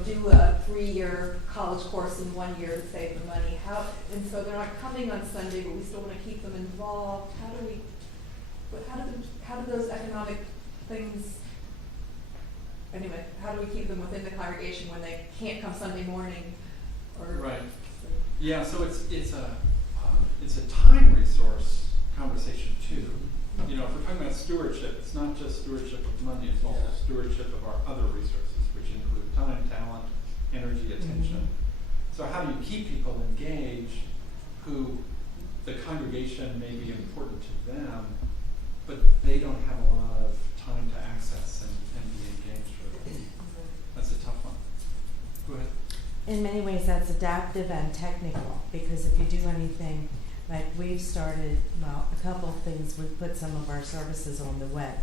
do a 3-year college course in 1 year to save the money. And so they're not coming on Sunday, but we still want to keep them involved. How do those economic things? Anyway, how do we keep them within the congregation when they can't come Sunday morning? Right. Yeah. So it's a time resource conversation too. You know, if we're talking about stewardship, it's not just stewardship of money; it's also stewardship of our other resources, which include time, talent, energy, attention. So how do you keep people engaged who the congregation may be important to them, but they don't have a lot of time to access and be engaged with? That's a tough one. Go ahead. In many ways, that's adaptive and technical, because if you do anything Like we've started, well, a couple of things, we've put some of our services on the web.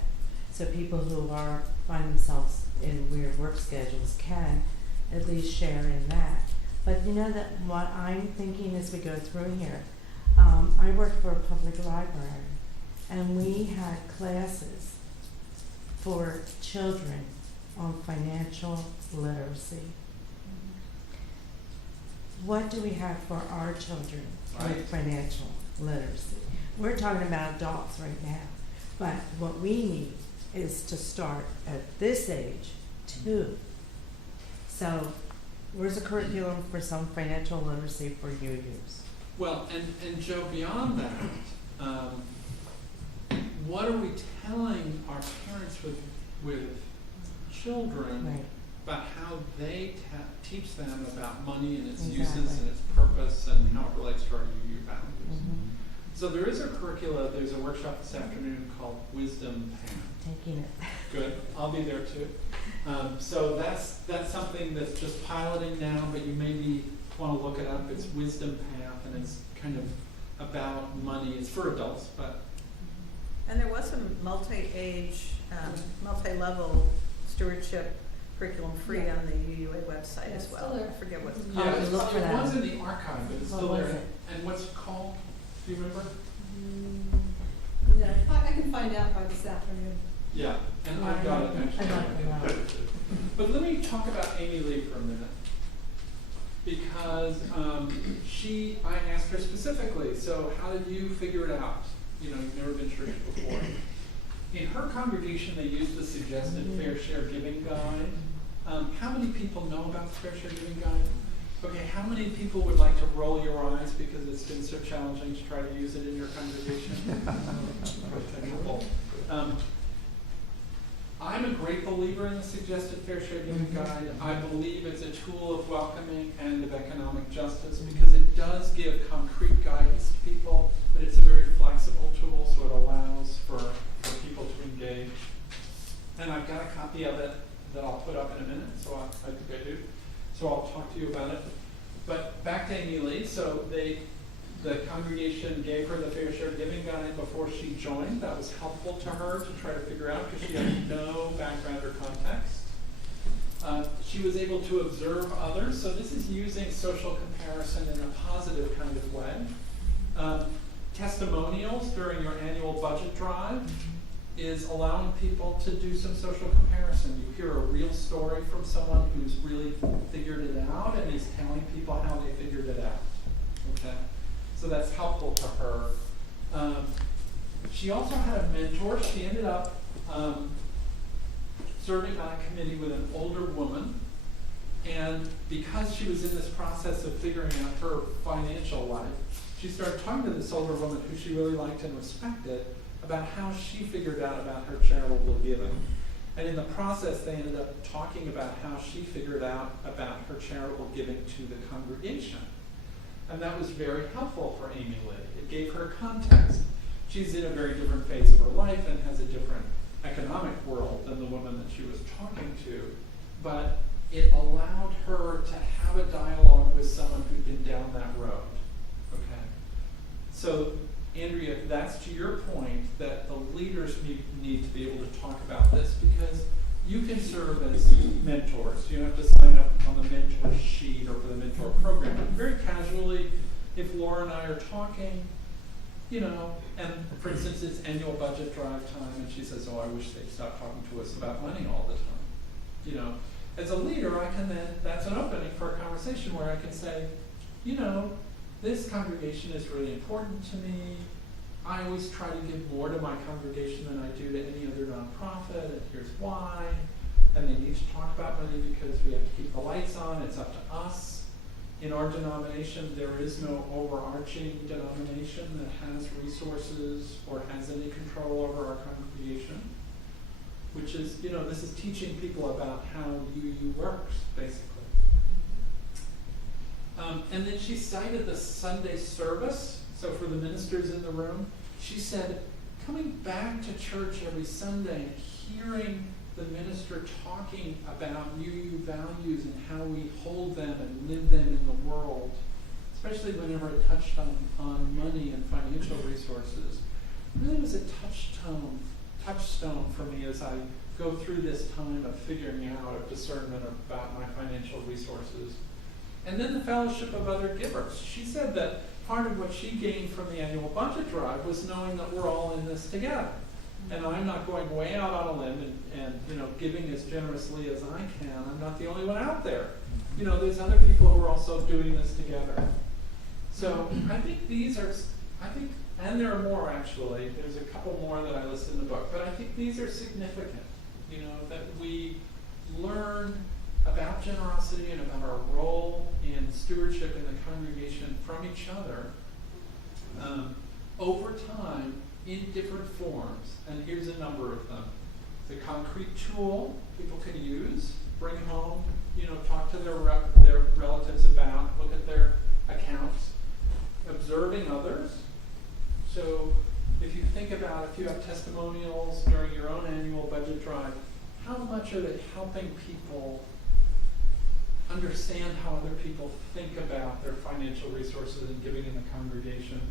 So people who find themselves in weird work schedules can at least share in that. But you know that what I'm thinking as we go through here, I work for a public library, and we had classes for children on financial literacy. What do we have for our children with financial literacy? We're talking about adults right now, but what we need is to start at this age too. So where's a curriculum for some financial literacy for UUs? Well, and Joe, beyond that, what are we telling our parents with children Right. about how they teach them about money and its Exactly. uses and its purpose and how it relates to our UU values? Mm-hmm. So there is a curricula, there's a workshop this afternoon called Wisdom Path. Taking it. Good, I'll be there too. So that's something that's just piloting now, but you maybe want to look it up. It's Wisdom Path, and it's kind of about money. It's for adults, but And there was a multi-age, multi-level stewardship curriculum free on the UUA website Yeah, as it's well. still there. I forget what it's yeah, called. it's look for it that. was in the archive, but it's What still was there. it? And what's it called? Do you remember? Yeah, I can find out by this afternoon. Yeah, and I've got it actually. I'd like to know. But let me talk about Amy Lee for a minute. Because I asked her specifically, so how did you figure it out? You know, you've never been church before. In her congregation, they used the suggested Fair Share Giving Guide. How many people know about the Fair Share Giving Guide? Okay, how many people would like to roll your eyes because it's been so challenging to try to use it in your congregation? I'm a great believer in the suggested Fair Share Giving Guide. I believe it's a tool of welcoming and of economic justice because it does give concrete guidance to people, but it's a very flexible tool, so it allows for people to engage. And I've got a copy of it that I'll put up in a minute, so I think I do. So I'll talk to you about it. But back to Amy Lee, so the congregation gave her the Fair Share Giving Guide before she joined. That was helpful to her to try to figure out because she had no background or context. She was able to observe others. So this is using social comparison in a positive kind of way. Testimonials during your annual budget drive is allowing people to do some social comparison. You hear a real story from someone who's really figured it out and is telling people how they figured it out. Okay? So that's helpful to her. She also had a mentor. She ended up serving on a committee with an older woman. And because she was in this process of figuring out her financial life, she started talking to this older woman who she really liked and respected about how she figured out about her charitable giving. And in the process, they ended up talking about how she figured out about her charitable giving to the congregation. And that was very helpful for Amy Lee. It gave her context. She's in a very different phase of her life and has a different economic world than the woman that she was talking to. But it allowed her to have a dialogue with someone who'd been down that road. Okay? So, Andrea, that's to your point that the leaders need to be able to talk about this because you can serve as mentors. You don't have to sign up on the mentor sheet or for the mentor program. But very casually, if Laura and I are talking, you know, and for instance, it's annual budget drive time, and she says, oh, I wish they'd stop talking to us about money all the time. You know, as a leader, I can then, that's an opening for a conversation where I can say, you know, this congregation is really important to me. I always try to give more to my congregation than I do to any other nonprofit, and here's why. And they need to talk about money because we have to keep the lights on. It's up to us. In our denomination, there is no overarching denomination that has resources or has any control over our congregation, which is, you know, this is teaching people about how UU works, basically. And then she cited the Sunday service. So for the ministers in the room, she said, coming back to church every Sunday and hearing the minister talking about UU values and how we hold them and live them in the world, especially whenever it touched on money and financial resources, really was a touchstone for me as I go through this time of figuring out a discernment about my financial resources. And then the fellowship of other givers. She said that part of what she gained from the annual budget drive was knowing that we're all in this together. And I'm not going way out on a limb and giving as generously as I can. I'm not the only one out there. There's other people who are also doing this together. So I think and there are more actually. There's a couple more that I list in the book, but I think these are significant. That we learn about generosity and about our role in stewardship in the congregation from each other over time in different forms. And here's a number of them. The concrete tool people can use, bring home, talk to their relatives about, look at their accounts. Observing others. So if you think about if you have testimonials during your own annual budget drive, how much are they helping people understand how other people think about their financial resources and giving in the congregation?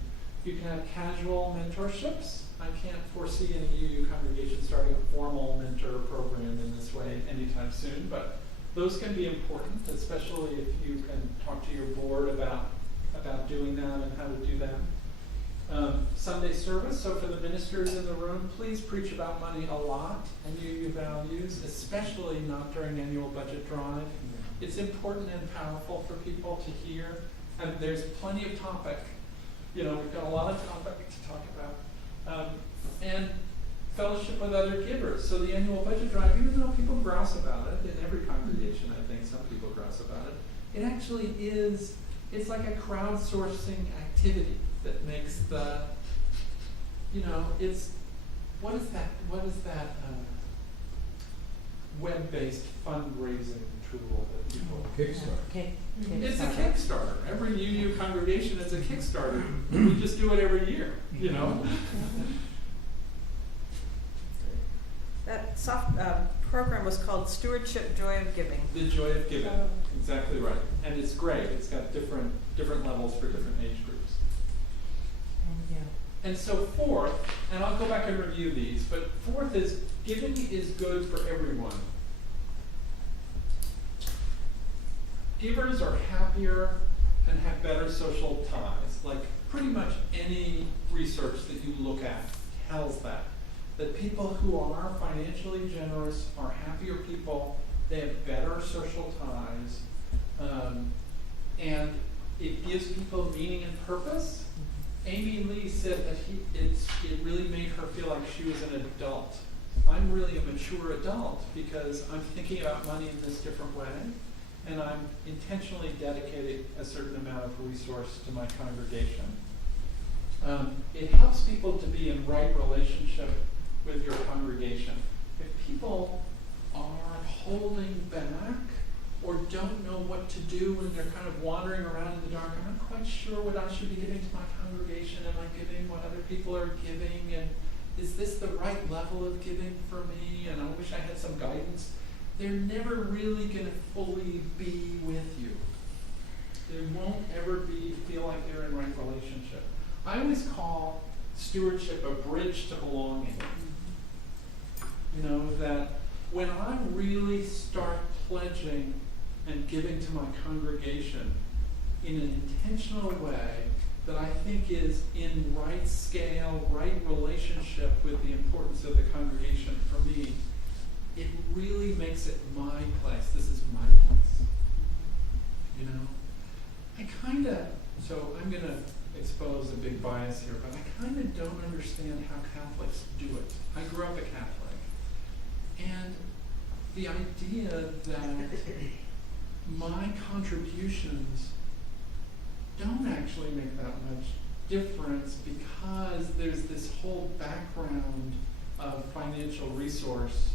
You can have casual mentorships. I can't foresee any UU congregation starting a formal mentor program in this way anytime soon, but those can be important, especially if you can talk to your board about doing that and how to do that. Sunday service, so for the ministers in the room, please preach about money a lot and UU values, especially not during annual budget drive. It's important and powerful for people to hear, and there's plenty of topic. We've got a lot of topic to talk about. And fellowship with other givers. So the annual budget drive, even though people grouse about it, in every congregation I think some people grouse about it, it actually is, it's like a crowdsourcing activity that makes the, it's, what is that web-based fundraising tool that people... Kickstarter. It's a Kickstarter. Every UU congregation is a Kickstarter. We just do it every year, That program was called Stewardship Joy of Giving. The Joy of Giving, exactly right. And it's great. It's got different levels for different age groups. And so fourth, and I'll go back and review these, but fourth is giving is good for everyone. Givers are happier and have better social ties. Like pretty much any research that you look at tells that people who are financially generous are happier people, they have better social ties, and it gives people meaning and purpose. Amy Lee said that it really made her feel like she was an adult. I'm really a mature adult because I'm thinking about money in this different way, and I'm intentionally dedicating a certain amount of resource to my congregation. It helps people to be in right relationship with your congregation. If people are holding back or don't know what to do when they're kind of wandering around in the dark, I'm not quite sure what I should be giving to my congregation. Am I giving what other people are giving? And is this the right level of giving for me? And I wish I had some guidance. They're never really going to fully be with you. They won't ever feel like they're in right relationship. I always call stewardship a bridge to belonging. That when I really start pledging and giving to my congregation in an intentional way that I think is in right scale, right relationship with the importance of the congregation for me, it really makes it my place. This is my place. So I'm going to expose a big bias here, but I kind of don't understand how Catholics do it. I grew up a Catholic. And the idea that my contributions don't actually make that much difference because there's this whole background of financial resource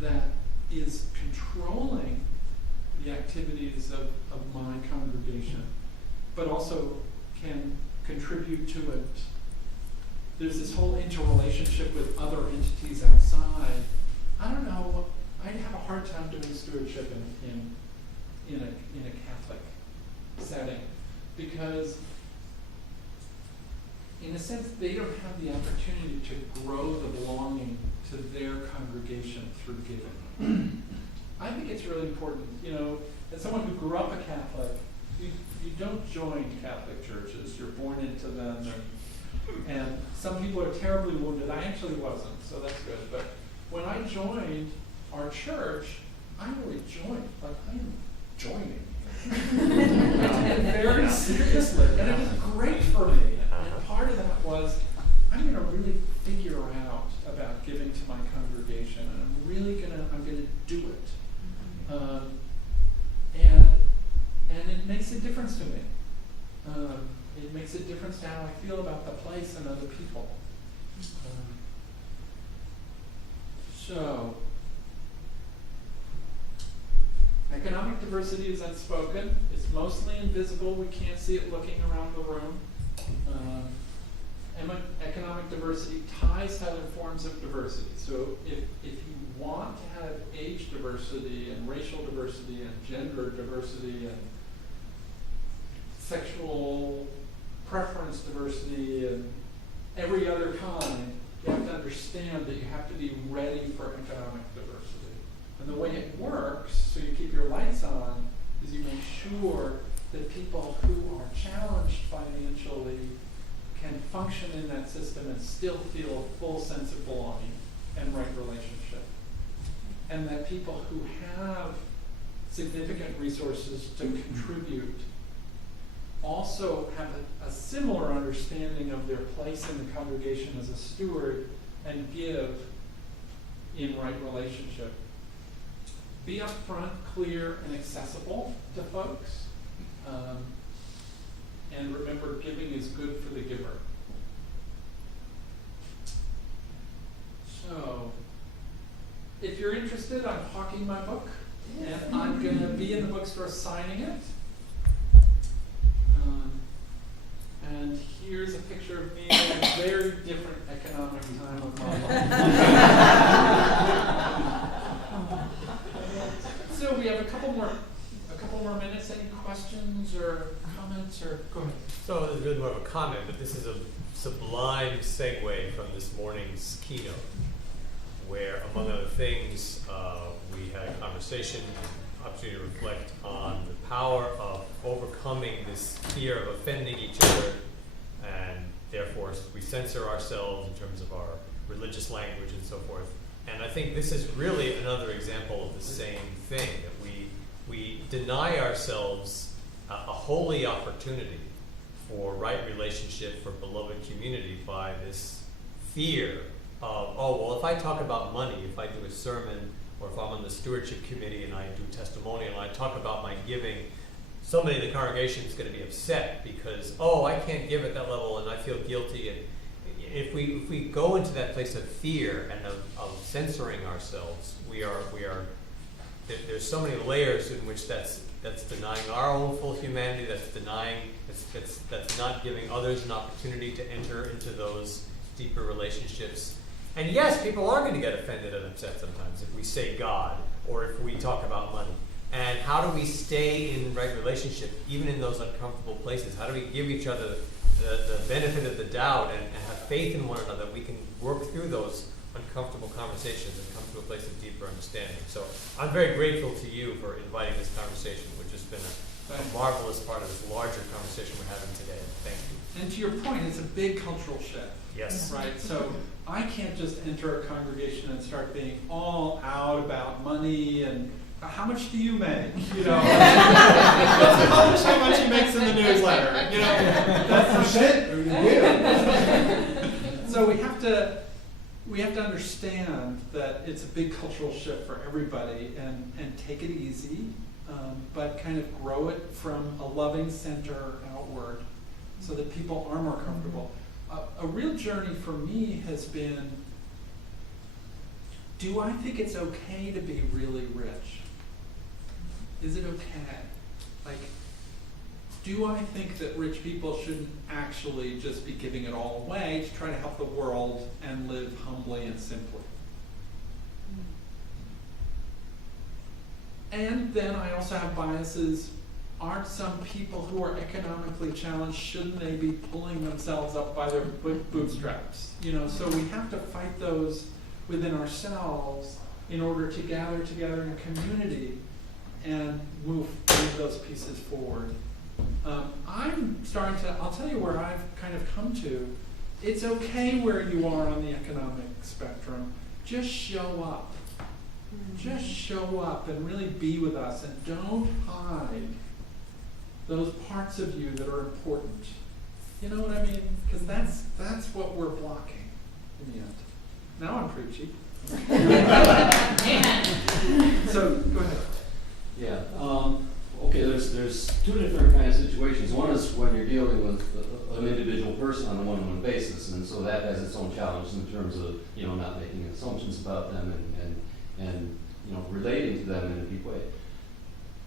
that is controlling the activities of my congregation, but also can contribute to it. There's this whole interrelationship with other entities outside. I don't know, I'd have a hard time doing stewardship in a Catholic setting. because in a sense, they don't have the opportunity to grow the belonging to their congregation through giving. I think it's really important, you know, as someone who grew up a Catholic, you don't join Catholic churches, you're born into them, and some people are terribly wounded. I actually wasn't, so that's good. But when I joined our church, I really joined, like I am joining. Very seriously, and it was great for me. And part of that was, I'm going to really figure out about giving to my congregation, and I'm going to do it. And it makes a difference to me. It makes a difference to how I feel about the place and other people. So, economic diversity is unspoken. It's mostly invisible. We can't see it looking around the room. Economic diversity ties to other forms of diversity. So if you want to have age diversity and racial diversity and gender diversity and sexual preference diversity and every other kind, you have to understand that you have to be ready for economic diversity. And the way it works, so you keep your lights on, is you make sure that people who are challenged financially can function in that system and still feel a full sense of belonging and right relationship. And that people who have significant resources to contribute also have a similar understanding of their place in the congregation as a steward and give in right relationship. Be upfront, clear, and accessible to folks. And remember, giving is good for the giver. So, if you're interested, I'm hawking my book, and I'm going to be in the bookstore signing it. And here's a picture of me in a very different economic time of my life. So we have a couple more minutes. Any questions or comments, or go ahead? So this is really more of a comment, but this is a sublime segue from this morning's keynote, where, among other things, we had a conversation, opportunity to reflect on the power of overcoming this fear of offending each other, and therefore we censor ourselves in terms of our religious language and so forth. And I think this is really another example of the same thing, that we deny ourselves a holy opportunity for right relationship, for beloved community, by this fear of, oh, well, if I talk about money, if I do a sermon, or if I'm on the stewardship committee and I do testimonial and I talk about my giving, somebody in the congregation is going to be upset because, oh, I can't give at that level and I feel guilty. And if we go into that place of fear and of censoring ourselves, there's so many layers in which that's denying our own full humanity, that's not giving others an opportunity to enter into those deeper relationships. And yes, people are going to get offended and upset sometimes if we say God or if we talk about money. And how do we stay in right relationship, even in those uncomfortable places? How do we give each other the benefit of the doubt and have faith in one another that we can work through those uncomfortable conversations and come to a place of deeper understanding? So I'm very grateful to you for inviting this conversation, which has been a marvelous part of this larger conversation we're having today. Thank you. And to your point, it's a big cultural shift. Yes. Right? So I can't just enter a congregation and start being all out about money and how much do you make? You know, publish how much he makes in the newsletter. You know, that's percent or you give. So we have to understand that it's a big cultural shift for everybody, and take it easy, but kind of grow it from a loving center outward, so that people are more comfortable. A real journey for me has been, do I think it's okay to be really rich? Is it okay? Like, do I think that rich people shouldn't actually just be giving it all away to try to help the world and live humbly and simply? And then I also have biases aren't some people who are economically challenged, shouldn't they be pulling themselves up by their bootstraps? You know, so we have to fight those within ourselves in order to gather together in a community and move those pieces forward. I'm starting to, I'll tell you where I've kind of come to. It's okay where you are on the economic spectrum. Just show up. Just show up and really be with us, and don't hide those parts of you that are important. You know what I mean? Because that's what we're blocking in the end. Now I'm preachy. So go ahead. Yeah. Okay. There's two different kinds of situations. One is when you're dealing with an individual person on a one-on-one basis, and so that has its own challenge in terms of not making assumptions about them and relating to them in a deep way.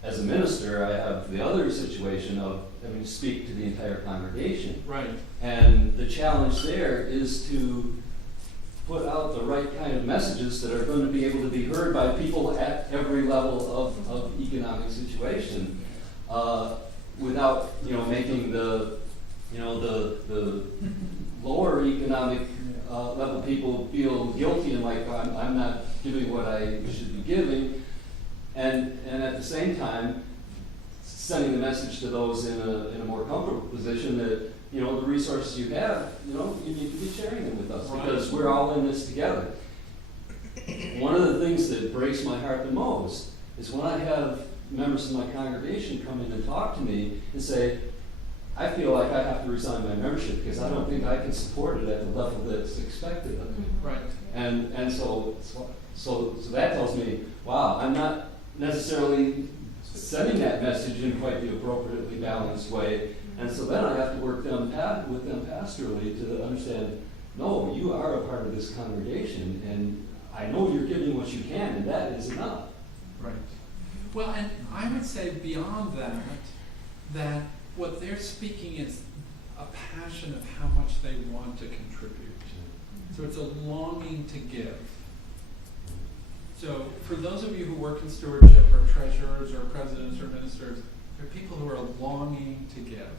As a minister, I have the other situation of having to speak to the entire congregation. Right. And the challenge there is to put out the right kind of messages that are going to be able to be heard by people at every level of economic situation, without making the lower economic level people feel guilty and like I'm not giving what I should be giving, and at the same time sending the message to those in a more comfortable position that the resources you have, you need to be sharing them with us because we're all in this together. One of the things that breaks my heart the most is when I have members of my congregation come in and talk to me and say, I feel like I have to resign my membership because I don't think I can support it at the level that's expected of me. Right. And so that tells me, wow, I'm not necessarily sending that message in quite the appropriately balanced way. And so then I have to work with them pastorally to understand, no, you are a part of this congregation, and I know you're giving what you can, and that is enough. Right. Well, and I would say beyond that what they're speaking is a passion of how much they want to contribute. So it's a longing to give. So for those of you who work in stewardship or treasurers or presidents or ministers, there are people who are longing to give.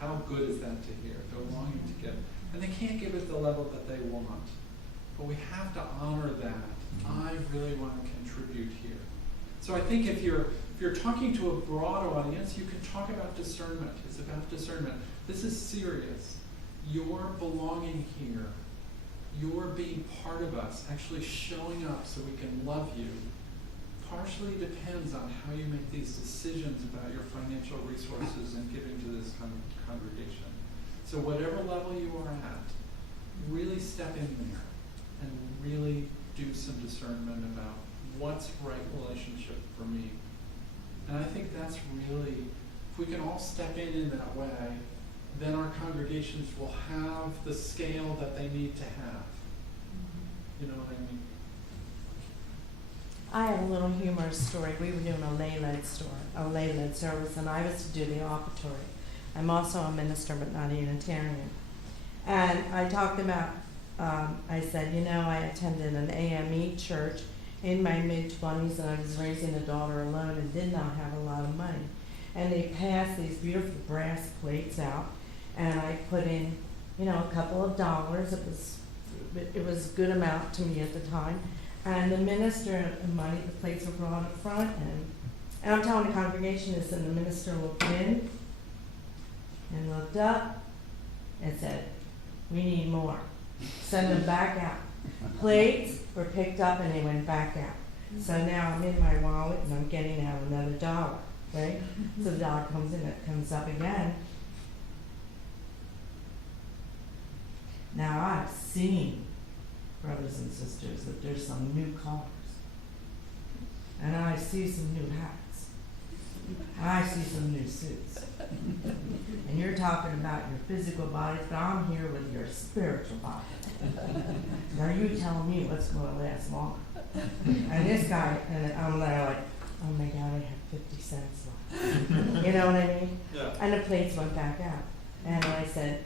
How good is that to hear? They're longing to give. And they can't give at the level that they want. But we have to honor that. I really want to contribute here. So I think if you're talking to a broad audience, you can talk about discernment. It's about discernment. This is serious. Your belonging here, your being part of us, actually showing up so we can love you, partially depends on how you make these decisions about your financial resources and giving to this congregation. So whatever level you are at, really step in there and really do some discernment about what's right relationship for me. And I think that's really, if we can all step in that way, then our congregations will have the scale that they need to have. You know what I mean? I have a little humorous story. We were doing a lay-led service, and I was to do the offertory. I'm also a minister, but not a Unitarian. And I talked about, I said, I attended an AME church in my mid-20s, and I was raising a daughter alone and did not have a lot of money. And they passed these beautiful brass plates out, and I put in, a couple of dollars. It was a good amount to me at the time. And the minister, the plates were brought up front, and I'm telling the congregation this, and the minister looked in and looked up and said, we need more. Send them back out. Plates were picked up and they went back out. So now I'm in my wallet and I'm getting out another $1, right? So the dollar comes in, it comes up again. Now I've seen, brothers and sisters, that there's some new cars. And I see some new hats. I see some new suits. And you're talking about your physical bodies, but I'm here with your spiritual body. Now you tell me what's going to last longer. And this guy, and I'm like, oh my God, I have 50 cents left. You know what I mean? Yeah. And the plates went back out. And I said,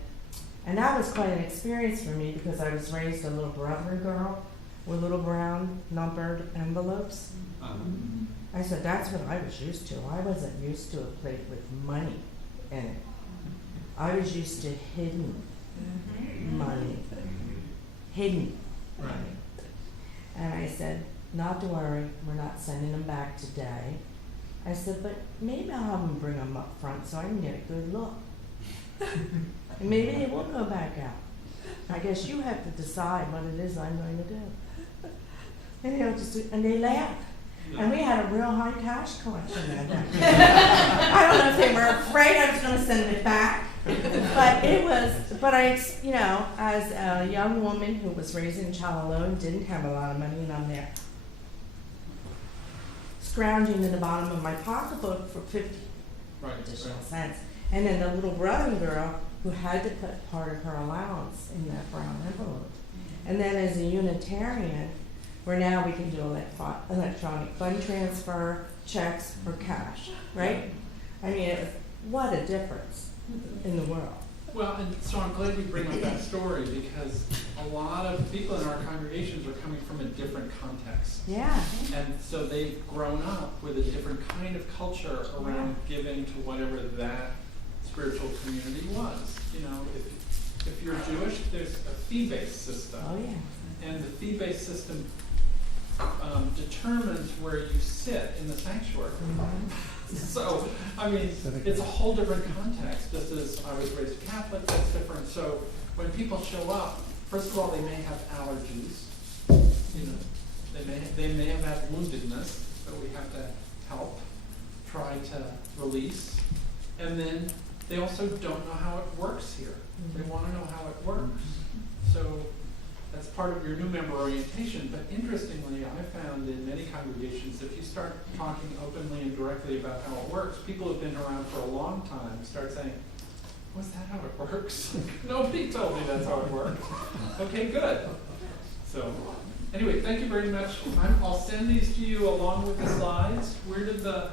and that was quite an experience for me because I was raised a little brother girl with little brown numbered envelopes. I I said, that's what I was used to. I wasn't used to a plate with money in it. I was used to hidden money. Hidden money. And I said, not to worry, we're not sending them back today. I said, but maybe I'll have them bring them up front so I can get a good look. And maybe they will go back out. I guess you have to decide what it is I'm going to do. And they laughed. And we had a real high cash collection that day. I don't know if they were afraid I was going to send it back. But you know, as a young woman who was raising a child alone, didn't have a lot of money, and I'm there scrounging in the bottom of my pocketbook for 50 additional cents. And then the little brother girl who had to put part of her allowance in that brown envelope. And then as a Unitarian, where now we can do electronic fund transfer, checks, or cash, right? I mean, what a difference in the world. Well, and so I'm glad you bring up that story, because a lot of people in our congregations are coming from a different context. Yeah. And so they've grown up with a different kind of culture around giving to whatever that spiritual community was. You know, if you're Jewish, there's a fee-based system. Oh, yeah. And the fee-based system determines where you sit in the sanctuary. So, I mean, it's a whole different context. Just as I was raised Catholic, that's different. So when people show up, first of all, they may have allergies. You know, they may have had woundedness that we have to help try to release. And then they also don't know how it works here. They want to know how it works. So that's part of your new member orientation. But interestingly, I found in many congregations, if you start talking openly and directly about how it works, people who have been around for a long time start saying, was that how it works? Nobody told me that's how it works. Okay, good. So anyway, thank you very much. I'll send these to you along with the slides. Where did the